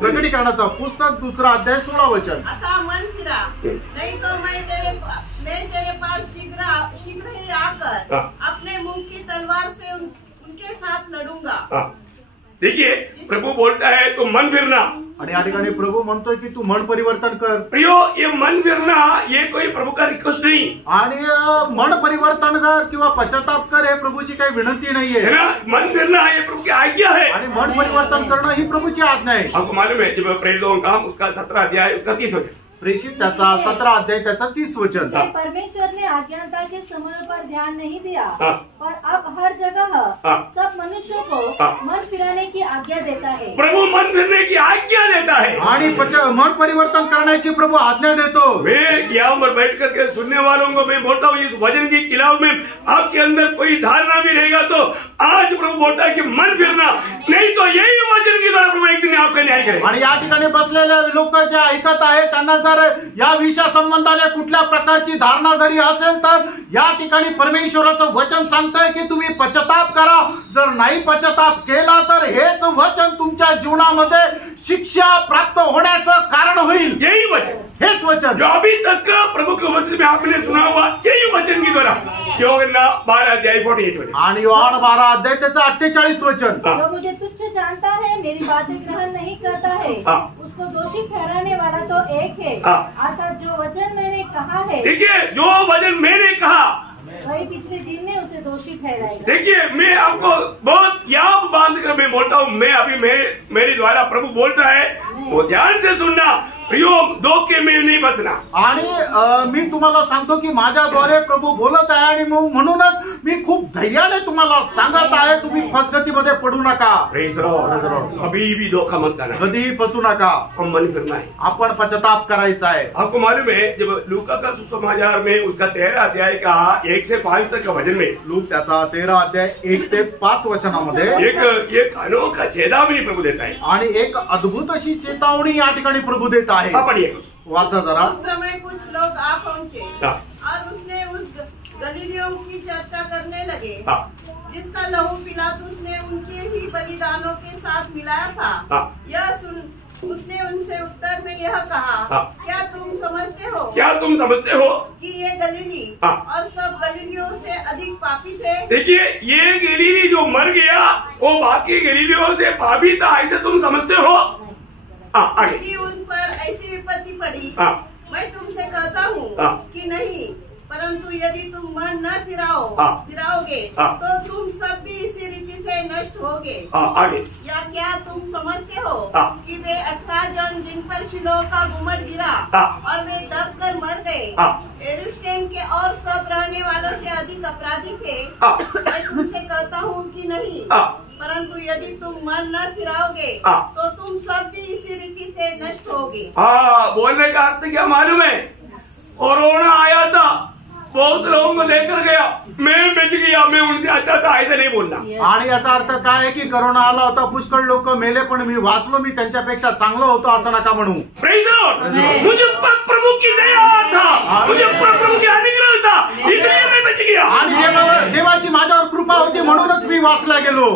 प्रकटीकरणाचं पुस्तक 2 अध्याय 16 वचन। अतः मन फिरा, नहीं तो मैं तेरे पास शीघ्र ही आकर अपने मुंह की तलवार से उनके साथ लड़ूंगा। देखिए प्रभु बोलता है तो मन फिरना, आणि या ठिकाणी प्रभू म्हणतोय की तू मन परिवर्तन कर। प्रियो, ये मन फिरना ये कोई प्रभु का रिक्वेस्ट नहीं, आणि मन परिवर्तन कर किंवा पश्चाताप कर हे प्रभूची काही विनंती नाहीये, है ना। मन फिरना ये प्रभु की आज्ञा है, आणि मन परिवर्तन करणं ही प्रभूची आज्ञा आहे। आपको मालूम है जब प्रेरितों का काम उसका 17 अध्याय उसका 30 वचन, प्रेषित त्याचा 17 अध्याय त्याचा 30 वचन। परमेश्वर ने आज्ञाता के समय पर ध्यान नहीं दिया, हाँ। पर अब हर जगह हाँ। सब मनुष्यों को हाँ। मन फिराने की आज्ञा देता है। प्रभु मन फिरने की आज्ञा देता है, आणि मन परिवर्तन करण्याची प्रभू आज्ञा देतो। मैं यहाँ पर बैठ करके सुनने वालों को मैं बोलता हूँ, इस वचन की किलाव में आपके अंदर कोई धारणा भी रहेगा तो आज प्रभु बोलता है कि मन फिरना, नहीं तो यही वचन की तरह प्रभु एक दिन आपका न्याय करेगा। आणि या ठिकाणी बसलेले लोक जे ऐकत आहेत त्यांना जर या विषया संबंधाने कुठल्या प्रकारची धारणा जरी असेल तर या ठिकाणी परमेश्वराचं वचन सांगतंय की तुम्ही पश्चाताप करा, जर नाही पश्चाताप केला तर हेच वचन तुमच्या जीवनामध्ये शिक्षा प्राप्त होण्याचं कारण होईल। यही वचन, हेच वचन जो अभी तक प्रभु के उपस्थिति में आपने सुना हुआ, यही वचन की द्वारा योहन्ना 12 अध्याय 48 वचन, आणि योहान 12 अध्याय त्याचं 48 वचन। जो मुझे तुच्छ जानता है, मेरी बातें ग्रहण नहीं करता है, उसको दोषी ठहराने वाला तो एक है, अर्थात जो वचन मैंने कहा है। देखिए जो वचन मैंने कहा वही पिछले दिन में उसे दोषी ठहराएगा। देखिए मैं आपको बहुत याद बांध कर मैं बोलता हूँ, मैं अभी मेरे द्वारा प्रभु बोलता है वो ध्यान से सुनना, प्रियो धोखे में नहीं बसना। आणि मी तुम्हाला सांगतो की माझ्याद्वारे प्रभू बोलत आहे आणि म्हणूनच मी खूप धैर्याने तुम्हाला सांगत आहे, तुम्ही फसगतीमध्ये पडू नका। कभी भी धोखा मत करना, कधीही फसू नका, मन फिरना है, आपण पश्चाताप करायचा आहे। आपको मालूम है जब लूका का सुसमाचार में उसका 13 अध्याय का 1 से 5 तक का वचन में, लूक त्याचा 13 अध्याय 1 ते 5 वचनामध्ये एक अनोखा चेतावनी प्रभु देता है, आणि एक अद्भुत अशी चेतावणी या ठिकाणी प्रभू देत आहे। पढ़िए, वाचा जरा। उस समय कुछ लोग आ पहुंचे और उसने उस गलीलियों की चर्चा करने लगे जिसका लहू पिलातुस ने उनके ही बलिदानों के साथ मिलाया था। यह सुन उसने उनसे उत्तर में यह कहा, क्या तुम समझते हो कि ये गलीली और सब गलीलियों से अधिक पापी थे? देखिए ये गलीली जो मर गया वो बाकी गलीलियों से पापी था, ऐसे तुम समझते हो? कि उन पर ऐसी विपत्ति पड़ी, मैं तुमसे कहता हूँ कि नहीं, परंतु यदि तुम मन न फिराओगे तो तुम सब भी इसी रीति से नष्ट होगे। आगे, या क्या तुम समझते हो कि वे 18 जन जिन पर शिलोह का गुम्बद गिरा और वे दब कर मर गए, यरूशलेम के और सब रहने वालों से अधिक अपराधी थे? मैं तुमसे कहता हूँ कि नहीं, परंतु यदि तुम मन न फिराओगे तो तुम सब भी इसी रीति से नष्ट होगे। बोलने का अर्थ क्या मालूम है? कोरोना आया था, बहुत लोगों को लेकर गया, मैं बच गया, मैं उनसे अच्छा था, ऐसा नहीं बोलना। आणि याचा अर्थ काय आहे की करोना आला होता, पुष्कळ लोक मेले, पण मी वाचलो, मी त्यांच्यापेक्षा चांगलो होतो असं नका म्हणू। मुझे प्रभु की दया था, मुझे प्रभु की अनुग्रह था, इसलिए मैं बच गया। आणि देवाची माझ्यावर कृपा होती म्हणूनच मी वाचला गेलो।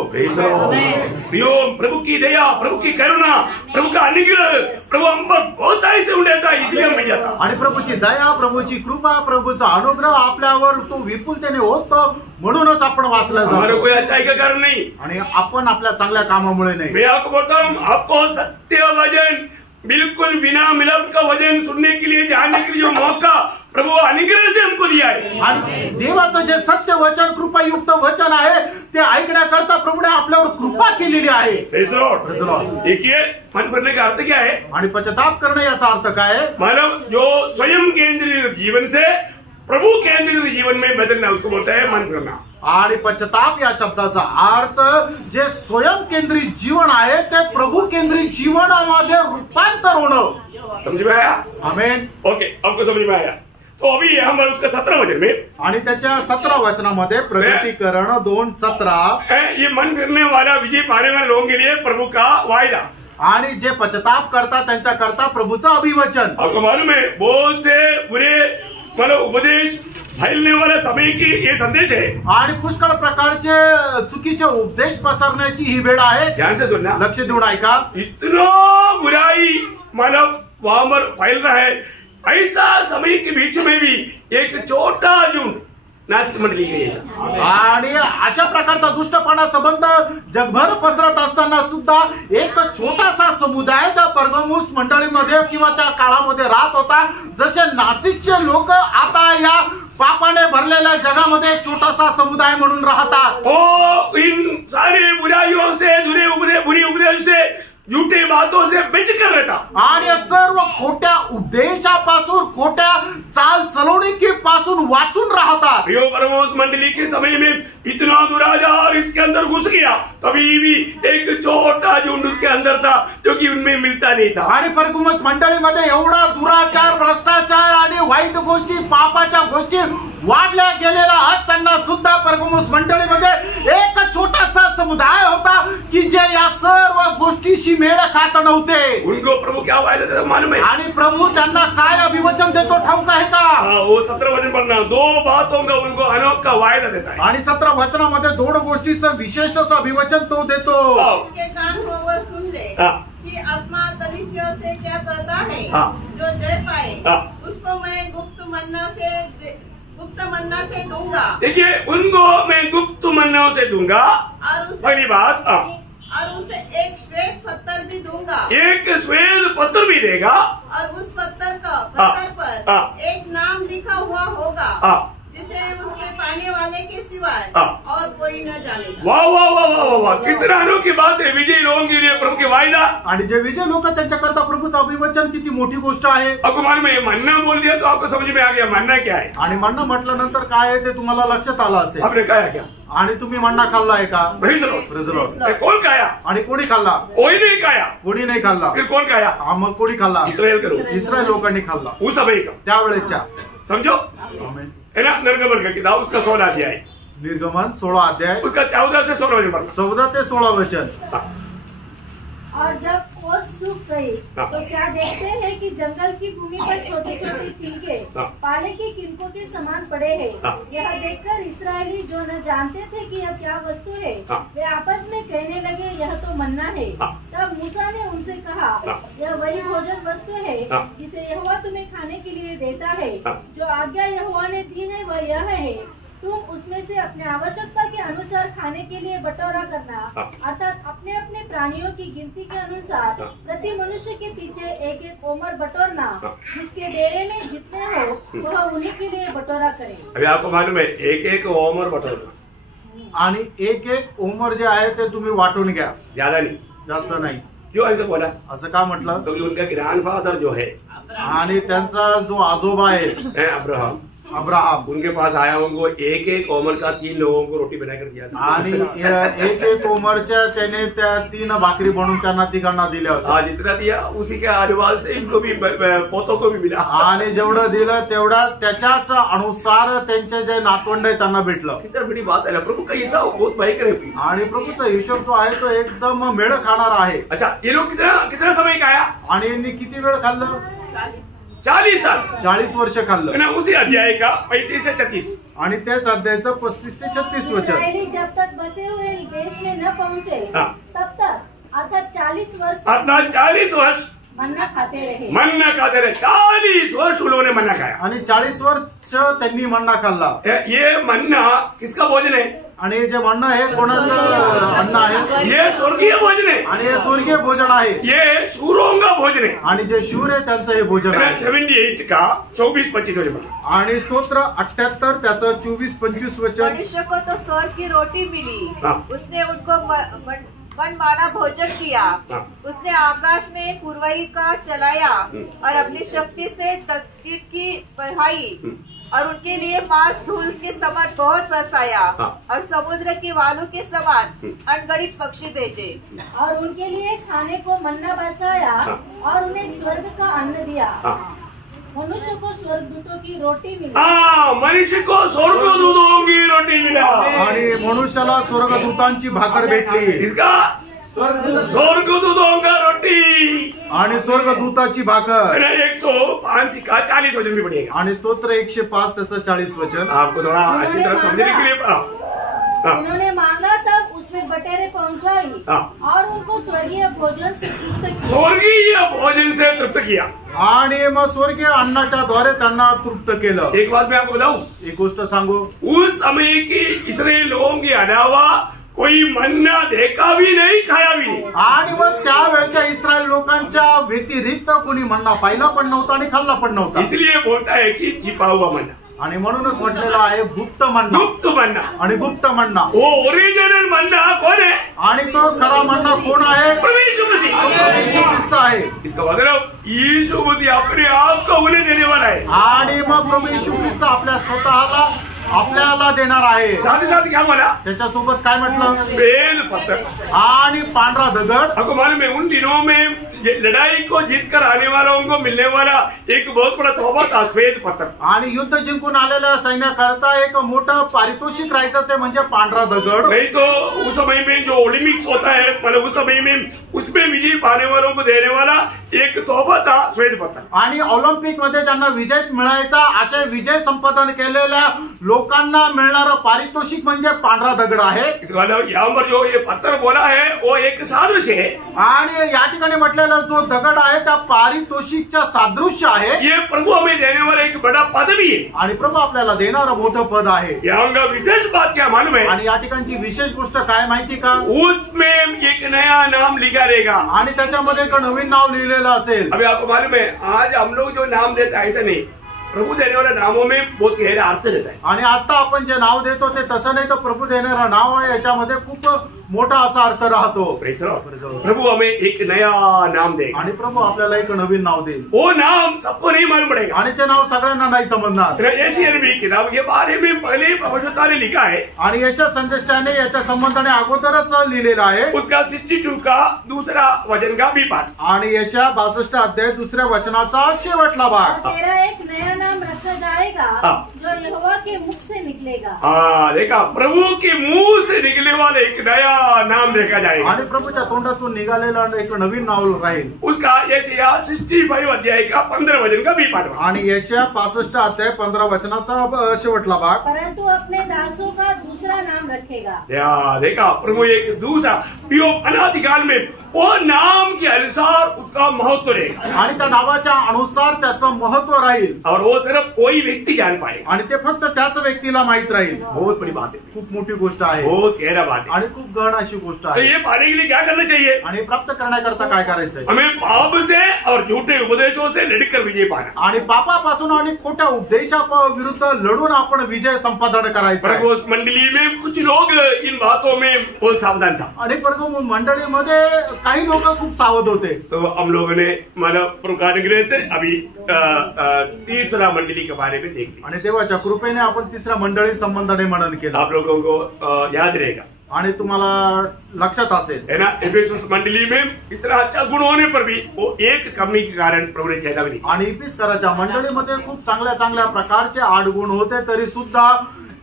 प्रभु की दया, प्रभु की करुणा, प्रभु का अनुग्रह, प्रभु हम पर बहुत ऐसे उड़ता है, इसलिए हम बच जाता। आणि प्रभूची दया, प्रभूची कृपा, प्रभूचा अनुग्रह आपल्यावर तो विपुलतेने होतो म्हणूनच आपण वाचलं जातो। हमारे कोई अच्छाई का कारण नहीं, आणि आपण आपल्या चांगल्या कामामुळे नाही। मैं आपको बोलता हूँ, आपको सत्य वचन बिल्कुल बिना मिलावट का वचन सुनने के लिए जानने के लिए जो मौका प्रभु अनुग्रह से हमको दिया है, आणि देवाचं जे सत्य वचन, कृपायुक्त वचन आहे ते ऐकण्याकरता प्रभूने आपल्यावर कृपा केलेली आहे। देखिए मन फिरने का अर्थ क्या है? आणि पश्चाताप करणे याचा अर्थ काय आहे? मतलब जो स्वयं केंद्रित जीवन से प्रभु केंद्रित जीवन में बदलना, उसको बोलता है मन फिरना। आणि पश्चाताप या शब्दाचा अर्थ जे स्वयं केंद्रित जीवन आहे ते प्रभू केंद्रित जीवनामध्ये रूपांतर रूपांतर होणं। समझ में आया? आमेन। ओके, आपको समझ में आया? तो अभी हम उसका 17 वचन में आणि त्याच्या 17 वचनामध्ये प्रगटीकरण 2:17 ये मन फिरने वाला विजय पाने वाले लोगों के लिए प्रभु का वायदा, आणि जे पश्चाताप करतात त्यांच्याकरता प्रभूचं अभिवचन। आपको मालूम है बहुत से बुरे मतलब उपदेश फैलने वाला समय की ये संदेश है। आणि पुष्कळ प्रकारचे चुकीचे उपदेश पसरण्याची ही वेळ आहे। ध्यान से सुनना, लक्ष देऊन ऐका। इतना बुराई मतलब वहां पर फैल रहा है, ऐसा समय के बीच में भी एक छोटा झुंड नासिक मंडली गई है। आणि अशा प्रकारचा दुष्टपणा संबंध जगभर पसरत असताना सुद्धा एक छोटासा समुदाय त्या पर्गमुस मंडळीमध्ये किंवा त्या काळामध्ये राहत होता। जसे नाशिकचे लोक आता या पापाने भरलेल्या जगामध्ये एक छोटासा समुदाय म्हणून राहतात। ओ इन सारे बुराइयों से बुरी उपदेश से झूठे बातों से बेचकर रहता, आणि सर्व खोट्या उपदेशापासून खोट्या चाल चलवणुकीपासून वाचून राहतात। यो परमोस मंडली के समय में इतना दुराचार इसके अंदर घुस गया, तभी भी एक छोटा झुंड उसके अंदर था जो कि उनमें मिलता नहीं था। आणि परगमुस मंडळीमध्ये एवढा दुराचार, भ्रष्टाचार आणि वाईट गोष्टी, पापाच्या गोष्टी वाढल्या गेलेल्या असताना सुद्धा परगमुस मंडळीमध्ये एक छोटासा समुदाय होता की जे या सर्व गोष्टीशी मेळ खात नव्हते। उनको प्रभु क्या वायदा देता मालूम है? आणि प्रभू त्यांना काय अभिवचन देतो ठाऊक आहे का? वो 17 वचन पढ़ना, 2 बातों का उनको अनोखा वायदा देता है। आणि 17 वचनामध्ये 2 गोष्टीचं विशेष असं अभिवचन तो देतो। इसके कान हो वो सुन ले कि आत्मा कलीसियों से क्या कहता है। जो जय पाए उसको मैं गुप्त मन्ना से दूंगा। देखिए, उनको मैं गुप्त मन्नों से दूंगा, और पहली बात, और उसे एक श्वेत पत्थर भी दूंगा। एक श्वेत पत्र भी देगा, और उस पत्थर पर एक नाम लिखा हुआ होगा जिसे उसके पाने वाले के सिवाय और कोई न जानेगा। वाह वाह वाह वाह वाह, कितना अनोखी बात है विजय लोगों के लिए प्रभु की वायदा। आणि जे विजय लोक त्यांच्याकरता प्रभूचं अभिवचन किती मोठी गोष्ट आहे। आपको मालूम है, मन्ना बोल दिया तो आपको समझ में आ गया मन्ना क्या है। आणि मन्ना म्हटल्यानंतर काय आहे ते तुम्हाला लक्षात आलं असेल। आपने खाया क्या? आणि तुम्ही मन्ना खाल्ला आहे का? Praise the Lord. कौन खाया? आणि कोणी खाल्ला? कोई नहीं खाया। कोणी नाही खाल्ला। फिर कौन खाया? मग कोणी खाल्ला? इस्राएल करो, इस्रायल लोकांनी खाल्ला उस समय का, त्यावेळेच्या। समझो है ना? निर्गमन का किताब उसका 16 अध्याय, निर्गमन 16 अध्याय उसका 14 से 16 वचन पढ़ना। 14 ते 16 वचन। और जब ओस सूख गई तो क्या देखते हैं कि जंगल की भूमि पर छोटे छोटे छिलके पाले के किनकों के समान पड़े हैं। यह देखकर इस्राएली जो न जानते थे कि यह क्या वस्तु है, वे आपस में कहने लगे यह तो मन्ना है। तब मूसा ने उनसे कहा, यह वही भोजन वस्तु है जिसे यहोवा तुम्हें खाने के लिए देता है। जो आज्ञा यहोवा ने दी है वह यह है, तुम उसमें से अपने आवश्यकता के अनुसार खाने के लिए बटोरा करना, अर्थात अपने अपने प्राणियों की गिनती के अनुसार प्रति मनुष्य के पीछे एक एक ओमर बटोरना, जिसके डेरे में जितने हो वह उन्हीं के लिए बटोरा करे। अभी आपको मालूम है, एक एक ओमर बटोरना, आणि एक एक ओमर जे आहे ते तुम्ही वाटून घ्या, ज्यादा नहीं, जास्त नाही। क्यों ऐसे बोला? असं का म्हटलं? क्योंकि उनका ग्रैंडफादर जो है आणि त्यांचा जो आजोबा आहे अब्राहम, उनके पास आया, उनको एक एक ओमर का 3 लोगों को रोटी बनाकर दिया था। आणि एक एक ओमरच्या त्याने त्या 3 भाकरी बनवून त्यांना तिघांना दिल्या होत्या। जितना दिया उसी के अनुवाद से इनको भी, पोतों को भी मिला। आणि जेवढं दिलं तेवढा त्याच्याच अनुसार त्यांचे जे नातवंड आहे त्यांना भेटलं। कितना बड़ी बात है, प्रभु का हिसाब बहुत भयंकर है। आणि प्रभूचा हिशोब जो आहे तो एकदम मेळ खाणार आहे। अच्छा, ये लोग कितना समय का आया? आणि यांनी किती वेळ खाल्लं? 40 साल, 40 वर्ष खाल्लं। उसी अध्याय का 35 से 36 आणि त्याच अध्यायाचं 35 ते 36 वचन। इस्राएली जब तक बसे हुए देश में न पहुँचे तब तक अर्थात 40 वर्ष मन्ना खाते रहे। 40 वर्ष उन्होंने मन्ना खाया। आणि 40 वर्ष त्यांनी मन्ना खाल्ला। ये मन्ना किसका भोजन है? आणि जे मन्ना हे कोणाचं अन्न आहे? ये स्वर्गीय भोजन है। आणि हे स्वर्गीय भोजन आहे। ये शूरों का भोजन है। आणि जे शूर आहे त्यांचं हे भोजन आहे। 78 का 24-25 वचन। आणि स्तोत्र 78 त्याचं 24-25 वचन। मनुष्य को तो स्वर्ग की रोटी मिली, उसने उनको मन माना भोजन किया। उसने आकाश में पूर्वई का चलाया और अपनी शक्ति से दक्षिण की बढ़ाई और उनके लिए मांस धूल के समान बहुत बरसाया और समुद्र के वालू के समान अनगणित पक्षी भेजे और उनके लिए खाने को मन्ना बरसाया और उन्हें स्वर्ग का अन्न दिया। मनुष्य को स्वर्गदूतों की रोटी मिली। मनुष्य को स्वर्गदूतों की रोटी मिला आणि मनुष्याला स्वर्गदूतांची भाकर भेटली। इसका स्वर्गदूतों का रोटी आणि स्वर्गदूताची भाकर 105 का 40 वचन भी पड़ेगा आणि स्तोत्र 105 त्याचं 40 वचन। आपको थोड़ा अच्छी तरह समझने के लिए उन्होंने मांगा तब उसमें बटेरे पहुंचाई और उनको स्वर्गीय भोजन से तृप्त किया। स्वर्गीय भोजन से तृप्त किया आणि मग स्वर्गीय अन्नाच्या द्वारे त्यांना तृप्त केलं। एक बात मैं आपको बताऊं, एक गोष्ट सांगू, उस समय की इस्राएल लोगों के अलावा कोई मन्ना देखा भी नहीं, खाया भी नहीं। आणि मग त्यावेळच्या इस्रायल लोकांच्या व्यतिरिक्त कोणी मन्ना पाहिला पण नव्हता आणि खाल्ला पण नव्हता। इसलिए बोलता है कि छिपा हुआ मन्ना, आणि म्हणूनच म्हटलेलं आहे गुप्त मन्ना। गुप्त मन्ना आणि गुप्त मन्ना वो ओरिजिनल मन्ना कौन है? आणि तो खरा मन्ना कोण आहे? प्रभु यीशु मसीह। यीशु ख्रिस्त आहे। इसका मतलब यीशु मसीह अपने आप को उन्हें देने वाला है आणि मग प्रभू यीशु ख्रिस्त आपल्या स्वतःला आपल्याला देणार आहे। साथ ही साथ क्या बोला? त्याच्यासोबत काय म्हटलं? श्वेत पत्थर आणि पांढरा दगड। आपको मालूम है उन दिनों में लड़ाई को जीत कर आने वालों को मिलने वाला एक बहुत बड़ा तोहफा था श्वेत पत्थर। आणि युद्ध जिंकून आलेल्या सैन्याकरता एक मोठं पारितोषिक राहायचं ते म्हणजे पांढरा दगड। नहीं तो उस समय में जो ओलंपिक्स होता है मतलब उस समय में उसमें विजय पाने वालों को देने वाला एक तोहफा था श्वेत पत्थर। आणि ऑलिम्पिक मध्ये ज्यांना विजय मिळायचा असे विजय संपादन केलेल्या लोकांना मिळणारं पारितोषिक म्हणजे पांढरा दगड आहे। यहाँ पर जो ये पत्थर बोला है वो एक सादृश्य है आणि या ठिकाणी म्हटलेला जो दगड आहे त्या पारितोषिकच्या सादृश्य आहे। ये प्रभु हमें देने वाला एक बड़ा पद भी है आणि प्रभू आपल्याला देणारं मोठं पद आहे। यहाँ का विशेष बात क्या मालूम है? आणि या ठिकाणची विशेष गोष्ट काय माहिती का? उसमें एक नया नाम लिखा रहेगा आणि त्याच्यामध्ये एक नवीन नाव लिहिलेलं असेल। अभी आपको मालूम है आज हम लोग जो नाम देते हैं ऐसा नहीं, प्रभु देने वाले नामों में बहुत गहरा अर्थ रहता है। आणि आता आपण जे नाव देतो ते तसं नाही, तर प्रभू देणारं नाव आहे याच्यामध्ये खूप मोठा असा अर्थ राहतो। प्रभु हमें एक नया नाम देगा आणि प्रभू आपल्याला एक नवीन नाव देईल। वो नाम सबको नहीं मालूम पड़ेगा आणि ते नाव सगळ्यांना नाही समजणार। एशियन भी किताब के बारे में पहले ही प्रभुता ने लिखा है आणि यशा संदेशाने याच्या संबंधाने अगोदरच लिहिलेला आहे। उसका 62 का दूसरा वचन का भी पाठ आणि यशा 62 अध्याय दुसऱ्या वचनाचा शेवटला भाग। तेरा एक नया नाम रखा जाएगा जो यहोवा के मुख से निकलेगा। देखा, प्रभु के मुंह से निकले वाले एक नया नाम देखा जाएगा आणि प्रभूच्या तोंडातून निघालेला एक नवीन नाव राहील। उसका यशाया 65 अध्याय का 15 वचन का भी पाठ। आणि यशया 65 अध्याय 15 वचनाचा शेवटला भाग। परंतु अपने दासों का दूसरा नाम रखेगा। देखा, प्रभु एक दूसरा पियो अनादिकाल में वो नाम के अनुसार उसका महत्व रहेगा आणि त्या नावाच्या अनुसार त्याचं महत्व राहील और वो सिर्फ कोई व्यक्ति जान पाएगा आणि ते फक्त त्याच व्यक्तीला माहित राहील। बहुत बड़ी बात है, खूप मोठी गोष्ट आहे, बहुत गहरा बात है आणि खूप गहन अशी गोष्ट तो आहे। ये पाने के लिए क्या करना चाहिए? आणि प्राप्त करण्याकरता काय करायचंय? हमें पाप से और झूठे उपदेशों से लड़कर विजय पाना आणि पापापासून आणि खोट्या उपदेशा विरुद्ध लढून आपण विजय संपादन करायचं। प्रभु उस मंडली में कुछ लोग इन बातों में बहुत सावधान था आणि प्रभू मंडळीमध्ये काही लोक खूप सावध होते। तो हम लोगों ने मतलब प्रकाशगृह से अभी तीसरा मंडली के बारे में देख लिया आणि देवाच्या कृपेने आपण तिसऱ्या मंडळी संबंधाने मनन केलं। आप लोगों को याद रहेगा आणि तुम्हाला लक्षात असेल है ना, एफेसुस मंडली में इतना अच्छा गुण होने पर भी वो एक कमी के कारण प्रभु ने चेतावनी। आणि इफिसकराच्या मंडळीमध्ये खूप चांगल्या चांगल्या प्रकारचे 8 गुण होते, तरी सुद्धा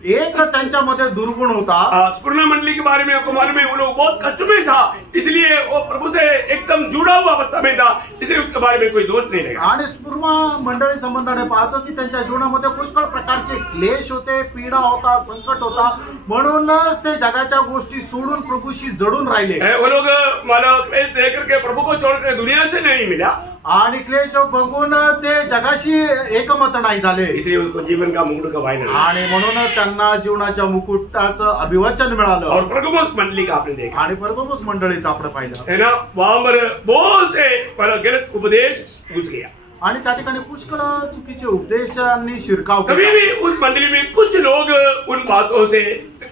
एक त्यांच्यामध्ये दुर्गुण होता। स्पूर्ण मंडली के बारे में आपको मालूम है वो लोग बहुत कष्ट में था, इसलिए वो प्रभु से एकदम जुड़ा हुआ अवस्था में था, इसलिए उसके बारे में कोई दोष नहीं रहेगा। आणि स्पूर्ण मंडळी संबंधाने पाहतो की त्यांच्या जीवनामध्ये पुष्कळ प्रकारचे क्लेश होते, पीडा होता, संकट होता, म्हणूनच ते जगाच्या गोष्टी सोडून प्रभूशी जडून राहिले। वो लोग मतलब क्लेश देख करके प्रभु को छोड़कर दुनिया से नहीं मिला आणि क्लेश बघून ते जगाशी एकमत नाही झाले, इसलिए उनको जीवन का मुकुट गवाया नहीं आणि म्हणूनच त्यांना जीवनाच्या मुकुटाचं अभिवचन मिळालं। और परगमुस मंडली का आपने देखा आणि परगमुस मंडळीचं आपण पाहिलं है ना, वहां पर बहुत से गलत उपदेश घुस गया आणि त्या ठिकाणी पुष्कळ चुकीचे उपदेशांनी शिरकाव कभी केला. भी उस मंडली में कुछ लोग उन बातों से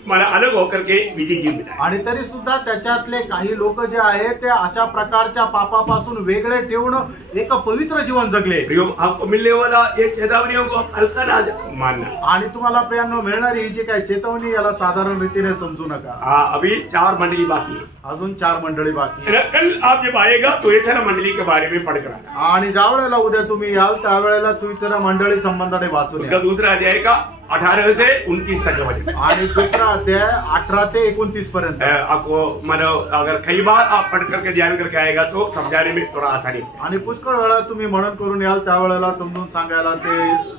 मला अलग होकर के विजय जीवन बिताए. आणि तरी सुद्धा त्याच्यातले काही लोक जे आहेत ते अशा प्रकारच्या पापापासून वेगळे ठेवून एक पवित्र जीवन जगले. प्रियो, आपको मिलने वाला ये चेतावनियों को हल्का ना मानना. आणि तुम्हाला प्रियांनो मिळणारी ही जी काही चेतवणी याला साधारण रीतीने समजू नका. हाँ, अभी 4 मंडली बाकी है. अजून 4 मंडळी बाकी आहे. कल आप जब आएगा तो एक मंडली के बारे में पढ़कर आना. आणि ज्या वेळेला उद्या तुम्ही याल त्यावेळेला तुम्ही तर मंडळी संबंधाने वाचून उसका या. दूसरा अध्याय का 18 से 29 तक वचन. आणि दुसरा अध्याय 18 ते 29 पर्यंत. आपको मतलब अगर कई बार आप पढ़ करके ध्यान करके आएगा तो समझाने में थोड़ा आसानी है. आणि पुष्कळ वेळा तुम्ही मनन करून याल त्यावेळेला समजून सांगायला ते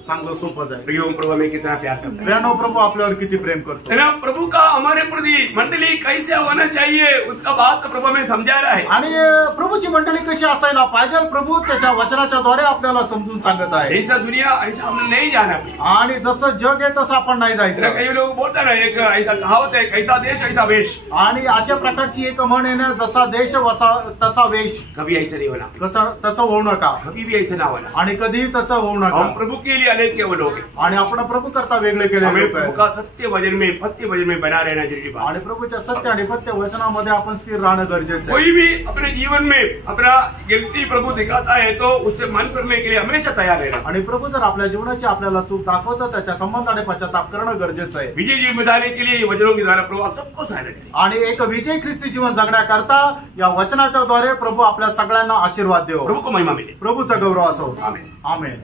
चांगलं सोपं जाईल. प्रियो, प्रभु में कितना प्यार करता है. प्रियानो, प्रभू आपल्यावर किती प्रेम करतो. है ना. प्रभु का हमारे प्रति मंडली कैसे होना चाहिए उसका बात प्रभु हमें समझा रहा है. आणि प्रभूची मंडळी कशी असायला पाहिजे प्रभू त्याच्या वचनाच्या द्वारे आपल्याला समजून सांगत आहे. ऐसा दुनिया ऐसा हमने नहीं जाना. आणि जसं जग आहे तसं आपण नाही जायचं. कई लोग बोलता ना, एक ऐसा कहावत है, कैसा देश ऐसा वेश. आणि अशा प्रकारची एक म्हण आहे ना, जसा देश तसा वेश. कभी ऐसा नहीं होना. तसं होऊ नका. कभी भी ऐसा ना होना. आणि कधी तसं होऊ नका. हम प्रभु के लिए अलग केवल हो गए. आणि आपण प्रभू करता वेगळे केले हमें लोक प्रभु आहे. का सत्य वचन में पत्य वचन में बना रहना जरूरी बात. आणि प्रभूच्या सत्य आणि पत्य वचनामध्ये आपण स्थिर राहणं गरजेचं आहे. कोई भी अपने जीवन में अपना गिनती प्रभु दिखाता है तो उससे मन करने के लिए हमेशा तैयार रहना. आणि प्रभू जर आपल्या जीवनाची आपल्याला चूक दाखवतं त्याच्या संबंधाने पश्चाताप करणं गरजेचं आहे. विजय जीवन बिताने के लिए वचनों के द्वारा प्रभु आप सबको सहायता करें. आणि एक विजय ख्रिस्ती जीवन जगण्याकरता या वचनाच्या द्वारे प्रभू आपल्या सगळ्यांना आशीर्वाद देव. प्रभु को महिमा मिले. प्रभूचा गौरव असो. आमेन. आमेन.